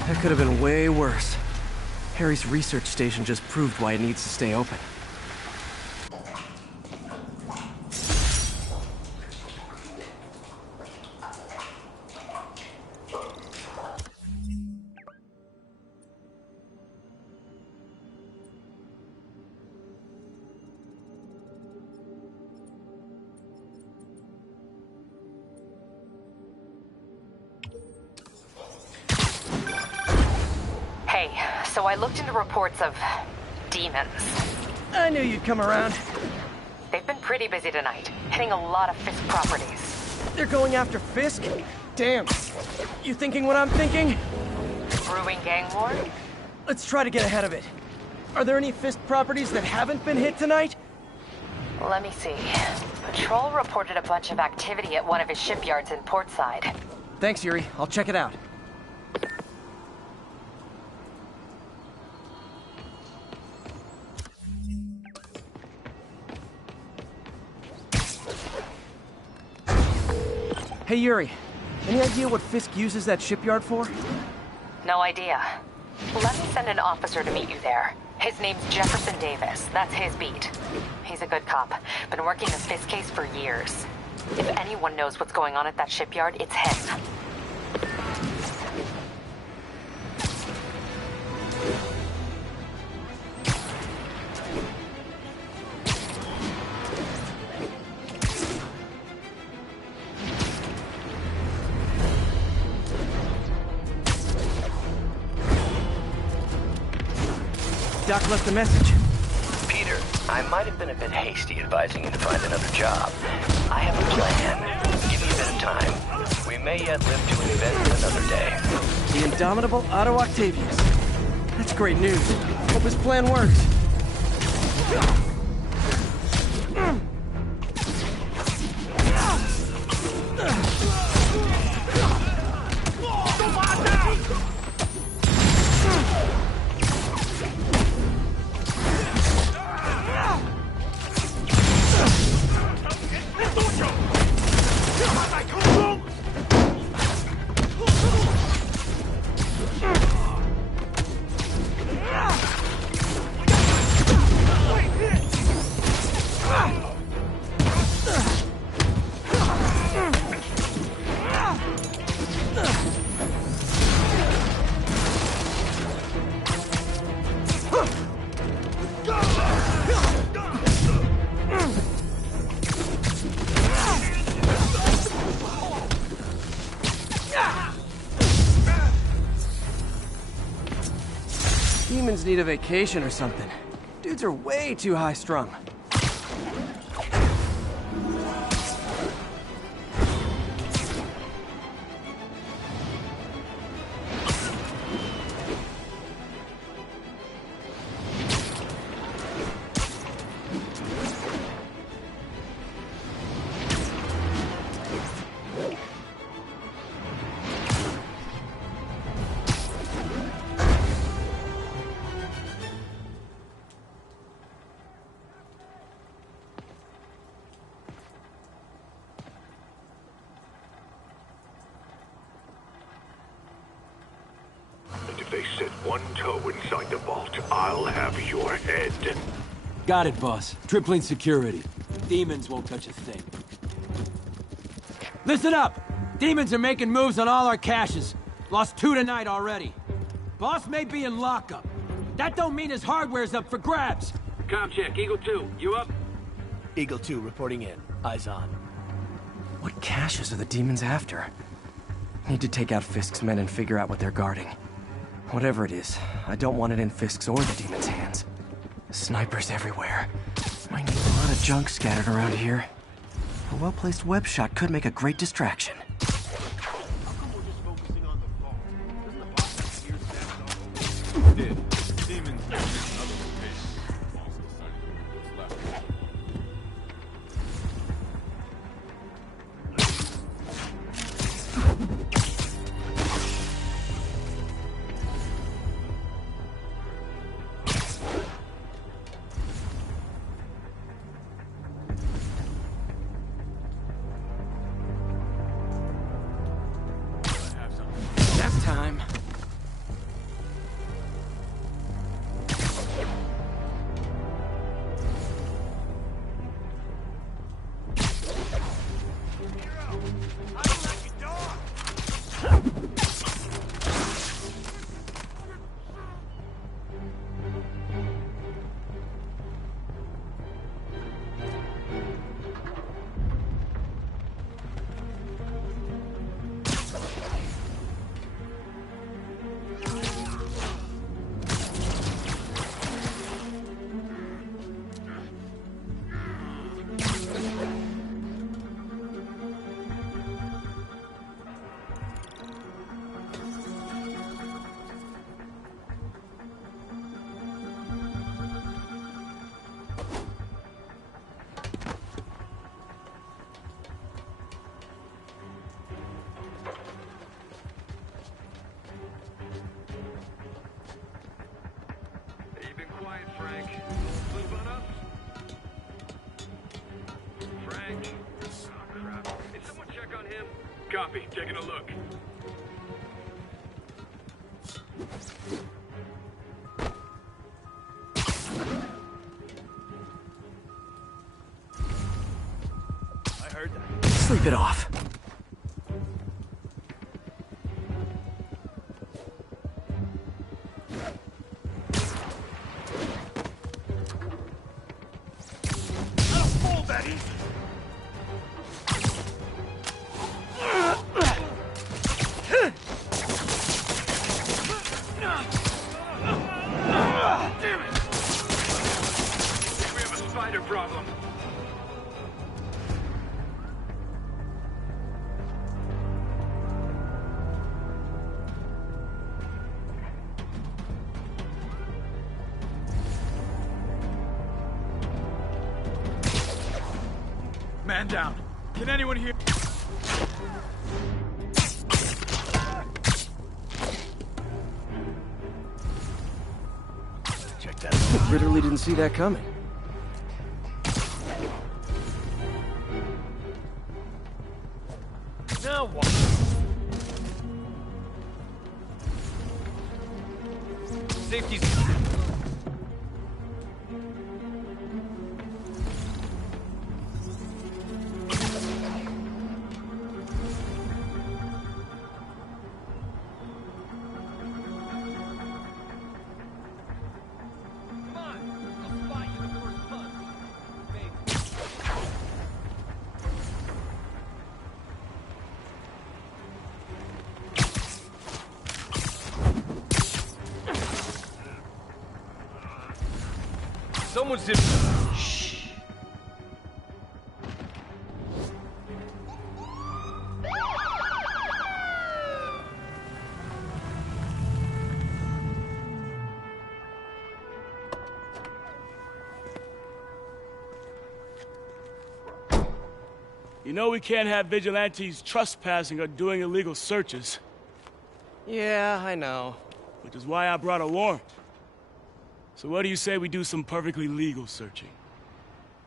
That could have been way worse. Harry's research station just proved why it needs to stay open. So I looked into reports of demons. I knew you'd come around. They've been pretty busy tonight, hitting a lot of Fisk properties. They're going after Fisk? Damn. You thinking what I'm thinking? Brewing gang war? Let's try to get ahead of it. Are there any Fisk properties that haven't been hit tonight? Let me see. Patrol reported a bunch of activity at one of his shipyards in Portside. Thanks, Yuri. I'll check it out. Hey, Yuri. Any idea what Fisk uses that shipyard for? No idea. Let me send an officer to meet you there. His name's Jefferson Davis. That's his beat. He's a good cop. Been working the Fisk case for years. If anyone knows what's going on at that shipyard, it's him. Doc left a message. Peter, I might have been a bit hasty advising you to find another job. I have a plan. Give me a bit of time. We may yet live to invent another day. The indomitable Otto Octavius. That's great news. Hope his plan works. Demons need a vacation or something. Dudes are way too high-strung. If they set one toe inside the vault, I'll have your head. Got it, boss. Tripling security. Demons won't touch a thing. Listen up! Demons are making moves on all our caches. Lost 2 tonight already. Boss may be in lockup. That don't mean his hardware's up for grabs. Com check, Eagle 2, you up? Eagle 2 reporting in. Eyes on. What caches are the demons after? Need to take out Fisk's men and figure out what they're guarding. Whatever it is, I don't want it in Fisk's or the demons' hands. Snipers everywhere. Might need a lot of junk scattered around here. A well-placed web shot could make a great distraction. Time. Frank. Move on up. Frank. Oh, crap. Did someone check on him? Copy. Taking a look. I heard that. Sleep it off. Problem. Man down. Can anyone hear? Check that out. Literally didn't see that coming. Now what? Safety's... Someone's in... Shh. You know we can't have vigilantes trespassing or doing illegal searches. Yeah, I know. Which is why I brought a warrant. So what do you say we do some perfectly legal searching?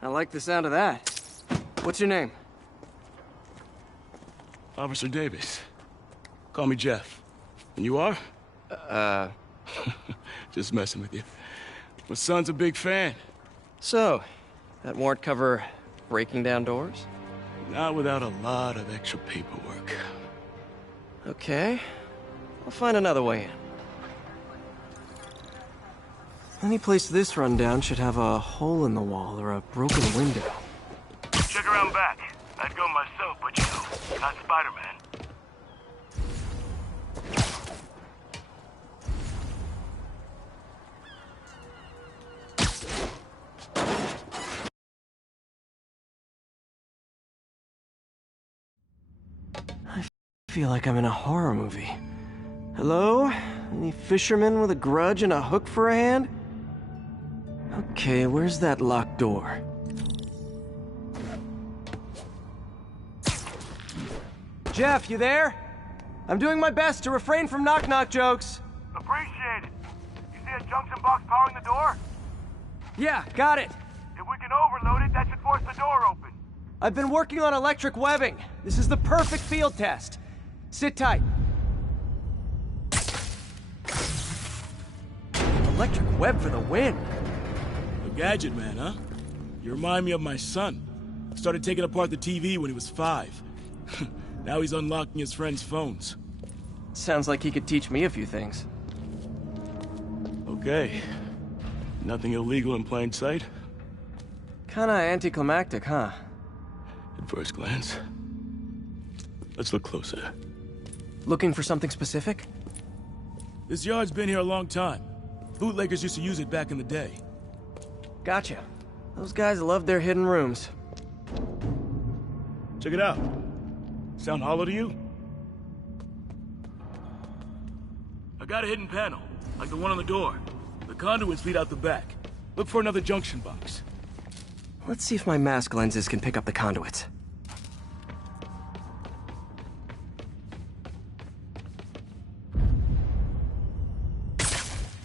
I like the sound of that. What's your name? Officer Davis. Call me Jeff. And you are? Just messing with you. My son's a big fan. So, that warrant cover breaking down doors? Not without a lot of extra paperwork. Okay. I'll find another way in. Any place this rundown should have a hole in the wall or a broken window. Check around back. I'd go myself, but you know, not Spider-Man. I feel like I'm in a horror movie. Hello? Any fisherman with a grudge and a hook for a hand? Okay, where's that locked door? Jeff, you there? I'm doing my best to refrain from knock-knock jokes. Appreciate it. You see a junction box powering the door? Yeah, got it. If we can overload it, that should force the door open. I've been working on electric webbing. This is the perfect field test. Sit tight. Electric web for the win. A gadget man, huh? You remind me of my son. Started taking apart the TV when he was 5. Now he's unlocking his friends' phones. Sounds like he could teach me a few things. Okay. Nothing illegal in plain sight? Kinda anticlimactic, huh? At first glance. Let's look closer. Looking for something specific? This yard's been here a long time. Bootleggers used to use it back in the day. Gotcha. Those guys loved their hidden rooms. Check it out. Sound hollow to you? I got a hidden panel, like the one on the door. The conduits lead out the back. Look for another junction box. Let's see if my mask lenses can pick up the conduits.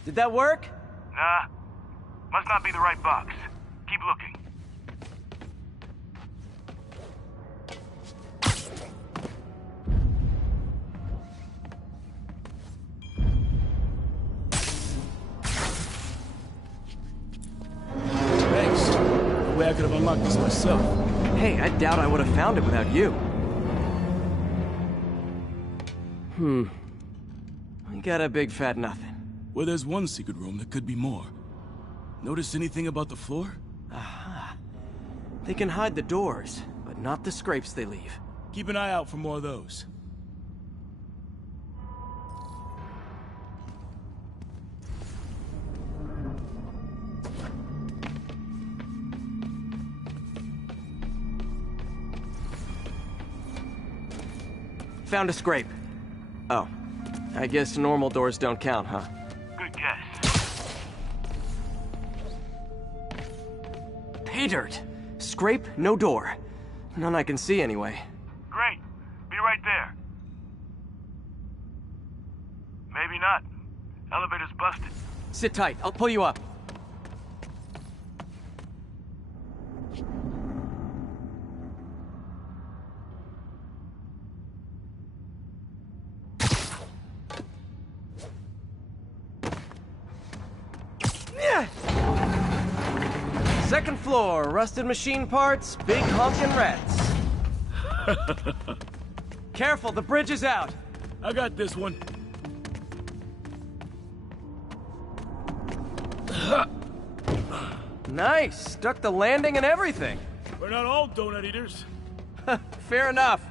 Did that work? Nah. Must not be the right box. Keep looking. Thanks. No way I could have unlocked this myself. Hey, I doubt I would have found it without you. We got a big fat nothing. Well, there's one secret room that could be more. Notice anything about the floor? Aha. They can hide the doors, but not the scrapes they leave. Keep an eye out for more of those. Found a scrape. Oh. I guess normal doors don't count, huh? Good guess. Pay dirt. Scrape, no door. None I can see anyway. Great. Be right there. Maybe not. Elevator's busted. Sit tight. I'll pull you up. Second floor, rusted machine parts, big honkin' rats. Careful, the bridge is out. I got this one. Nice, stuck the landing and everything. We're not all donut eaters. Fair enough.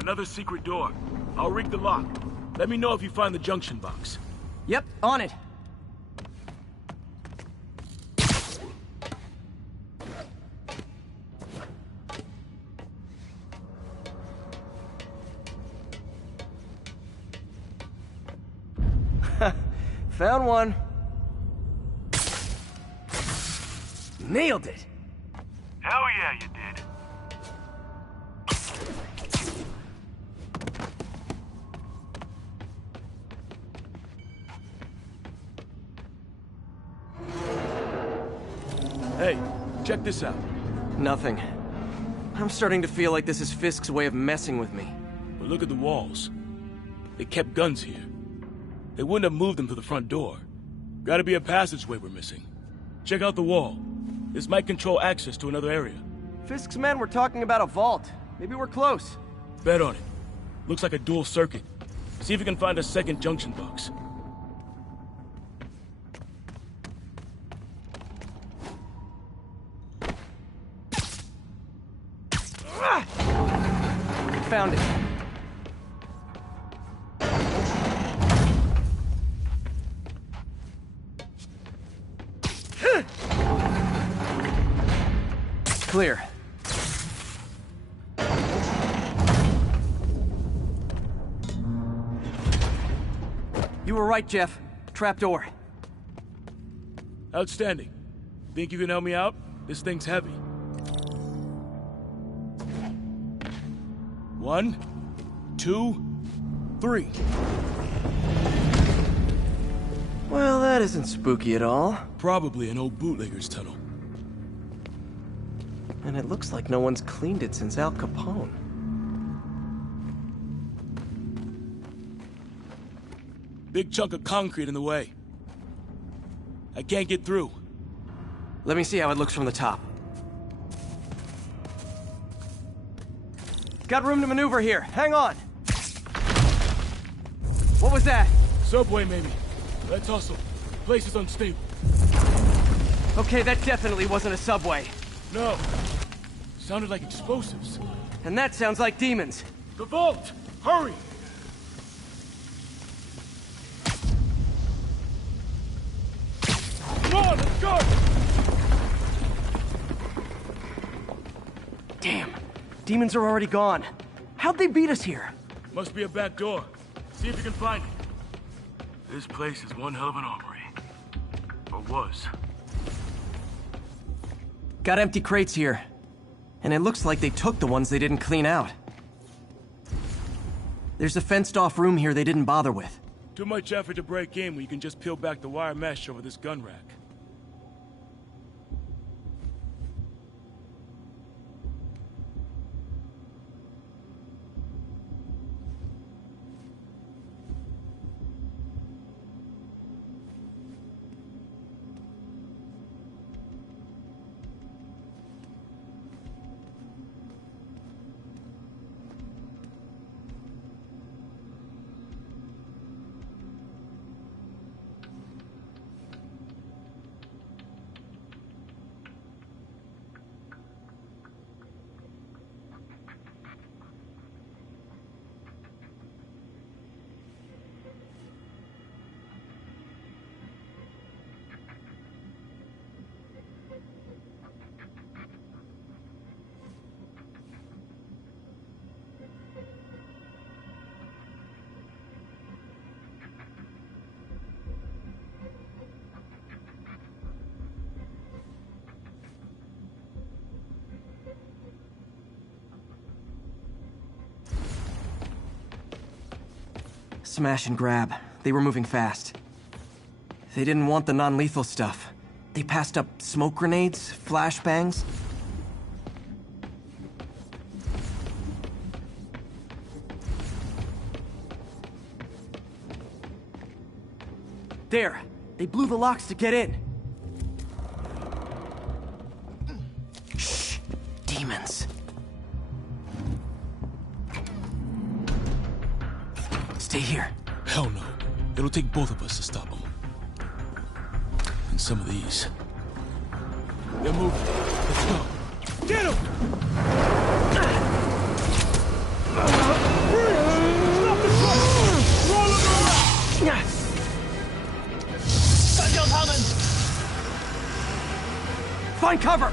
Another secret door. I'll rig the lock. Let me know if you find the junction box. Yep, on it. Found one. Nailed it! Hell yeah, you did. Hey, check this out. Nothing. I'm starting to feel like this is Fisk's way of messing with me. But look at the walls. They kept guns here. They wouldn't have moved them to the front door. Gotta be a passageway we're missing. Check out the wall. This might control access to another area. Fisk's men were talking about a vault. Maybe we're close. Bet on it. Looks like a dual circuit. See if you can find a second junction box. Found it. Clear. You were right, Jeff. Trapdoor. Outstanding. Think you can help me out? This thing's heavy. 1, 2, 3. Well, that isn't spooky at all. Probably an old bootlegger's tunnel. And it looks like no one's cleaned it since Al Capone. Big chunk of concrete in the way. I can't get through. Let me see how it looks from the top. Got room to maneuver here. Hang on. What was that? Subway, maybe. Let's hustle. Place is unstable. Okay, that definitely wasn't a subway. No. Sounded like explosives. And that sounds like demons. The vault! Hurry! Come on, let's go! Damn. Demons are already gone. How'd they beat us here? Must be a back door. See if you can find it. This place is one hell of an armory. Or was. Got empty crates here. And it looks like they took the ones they didn't clean out. There's a fenced-off room here they didn't bother with. Too much effort to break in when you can just peel back the wire mesh over this gun rack. Smash and grab. They were moving fast. They didn't want the non-lethal stuff. They passed up smoke grenades, flashbangs. There! They blew the locks to get in. Shh! Demons. Stay here. Hell no. It'll take both of us to stop them. And some of these. They're moving. Let's go. Get them! Stop the truck! Roll them around! Find cover!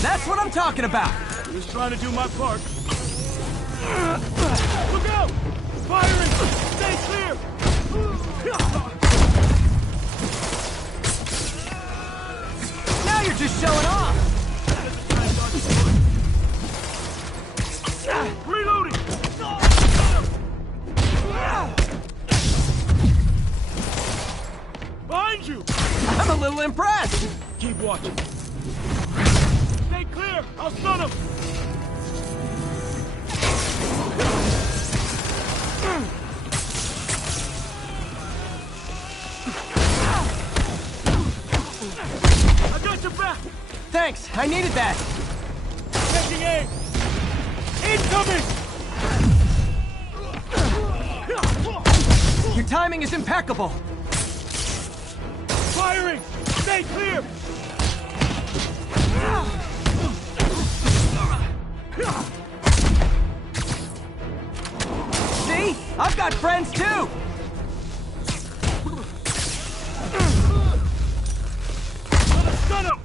That's what I'm talking about! Just trying to do my part. Look out! Firing! Stay clear! Now you're just showing off! Reloading! Behind you! I'm a little impressed! Keep watching. Stay clear! I'll stun him! I got your back! Thanks, I needed that! Taking aim! Incoming! Your timing is impeccable! Firing! Stay clear! See? I've got friends too! Stun him!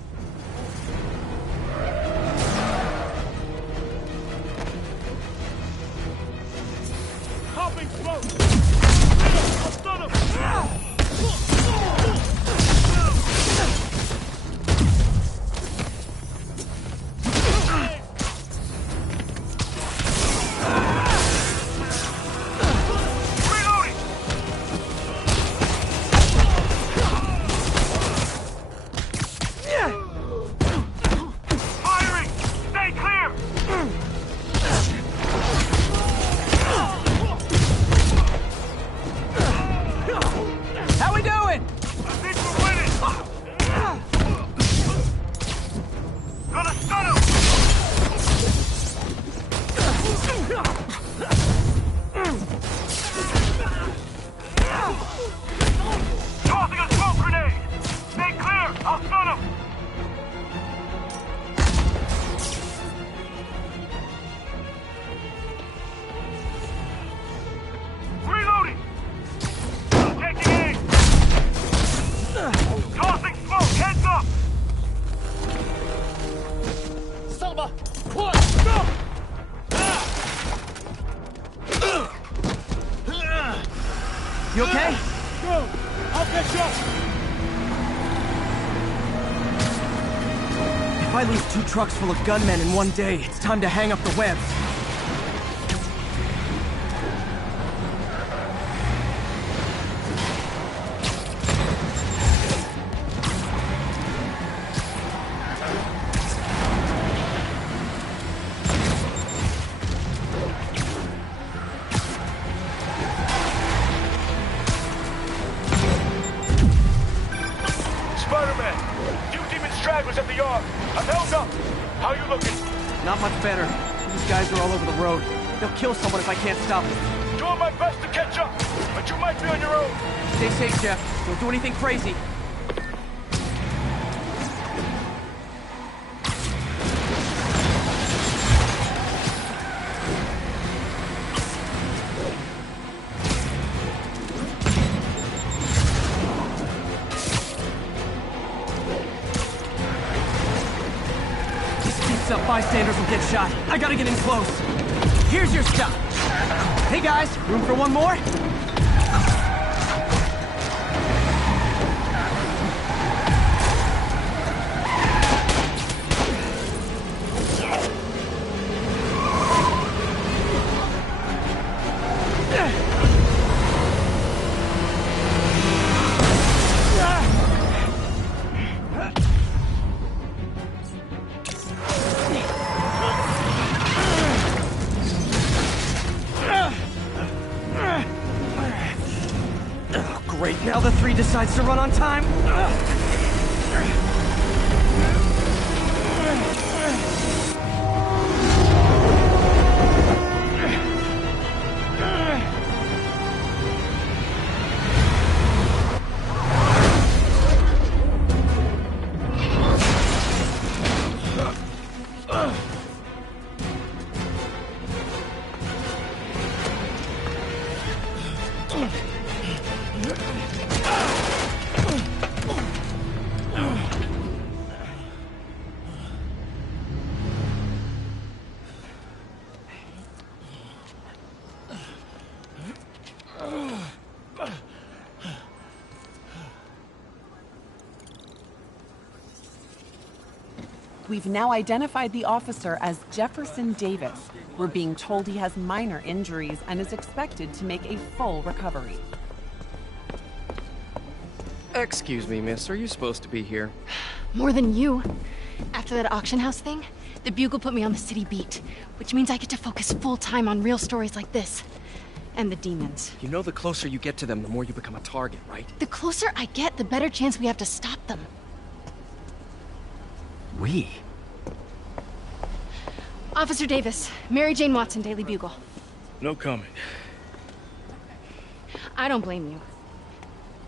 Popping smoke! I'll stun him! Firing! Stay clear! How we doing? I think we're winning! Gonna stun him! Tossing a smoke grenade! Stay clear! I'll stun him! Reloading! Taking aim! Tossing smoke! Heads up! Salva! Pull! Go! You okay? Go! I'll catch up! If I lose 2 trucks full of gunmen in one day, it's time to hang up the webs. Spider-Man! Few demon stragglers at the yard. I'm held up. How you looking? Not much better. These guys are all over the road. They'll kill someone if I can't stop them. Doing my best to catch up, but you might be on your own. Stay safe, Jeff. Don't do anything crazy. Up, bystanders will get shot. I gotta get in close. Here's your stuff. Hey guys, room for one more? Great, now the 3 decides to run on time. We've now identified the officer as Jefferson Davis. We're being told he has minor injuries and is expected to make a full recovery. Excuse me, miss. Are you supposed to be here? More than you. After that auction house thing, the Bugle put me on the city beat, which means I get to focus full-time on real stories like this. And the demons. You know the closer you get to them, the more you become a target, right? The closer I get, the better chance we have to stop them. We? Officer Davis, Mary Jane Watson, Daily Bugle. No comment. I don't blame you.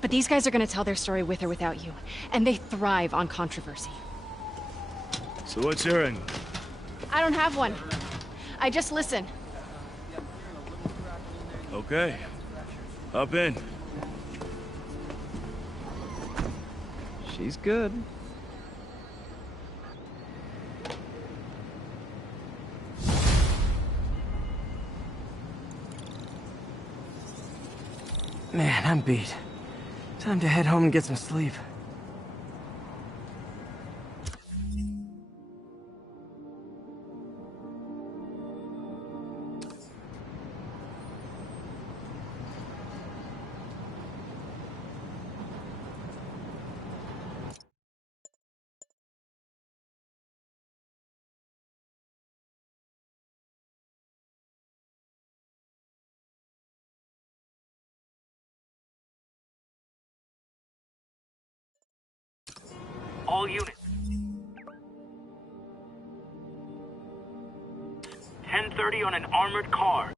But these guys are gonna tell their story with or without you, and they thrive on controversy. So what's your angle? I don't have one. I just listen. Okay. Hop in. She's good. Man, I'm beat. Time to head home and get some sleep. All units. 10:30 on an armored car.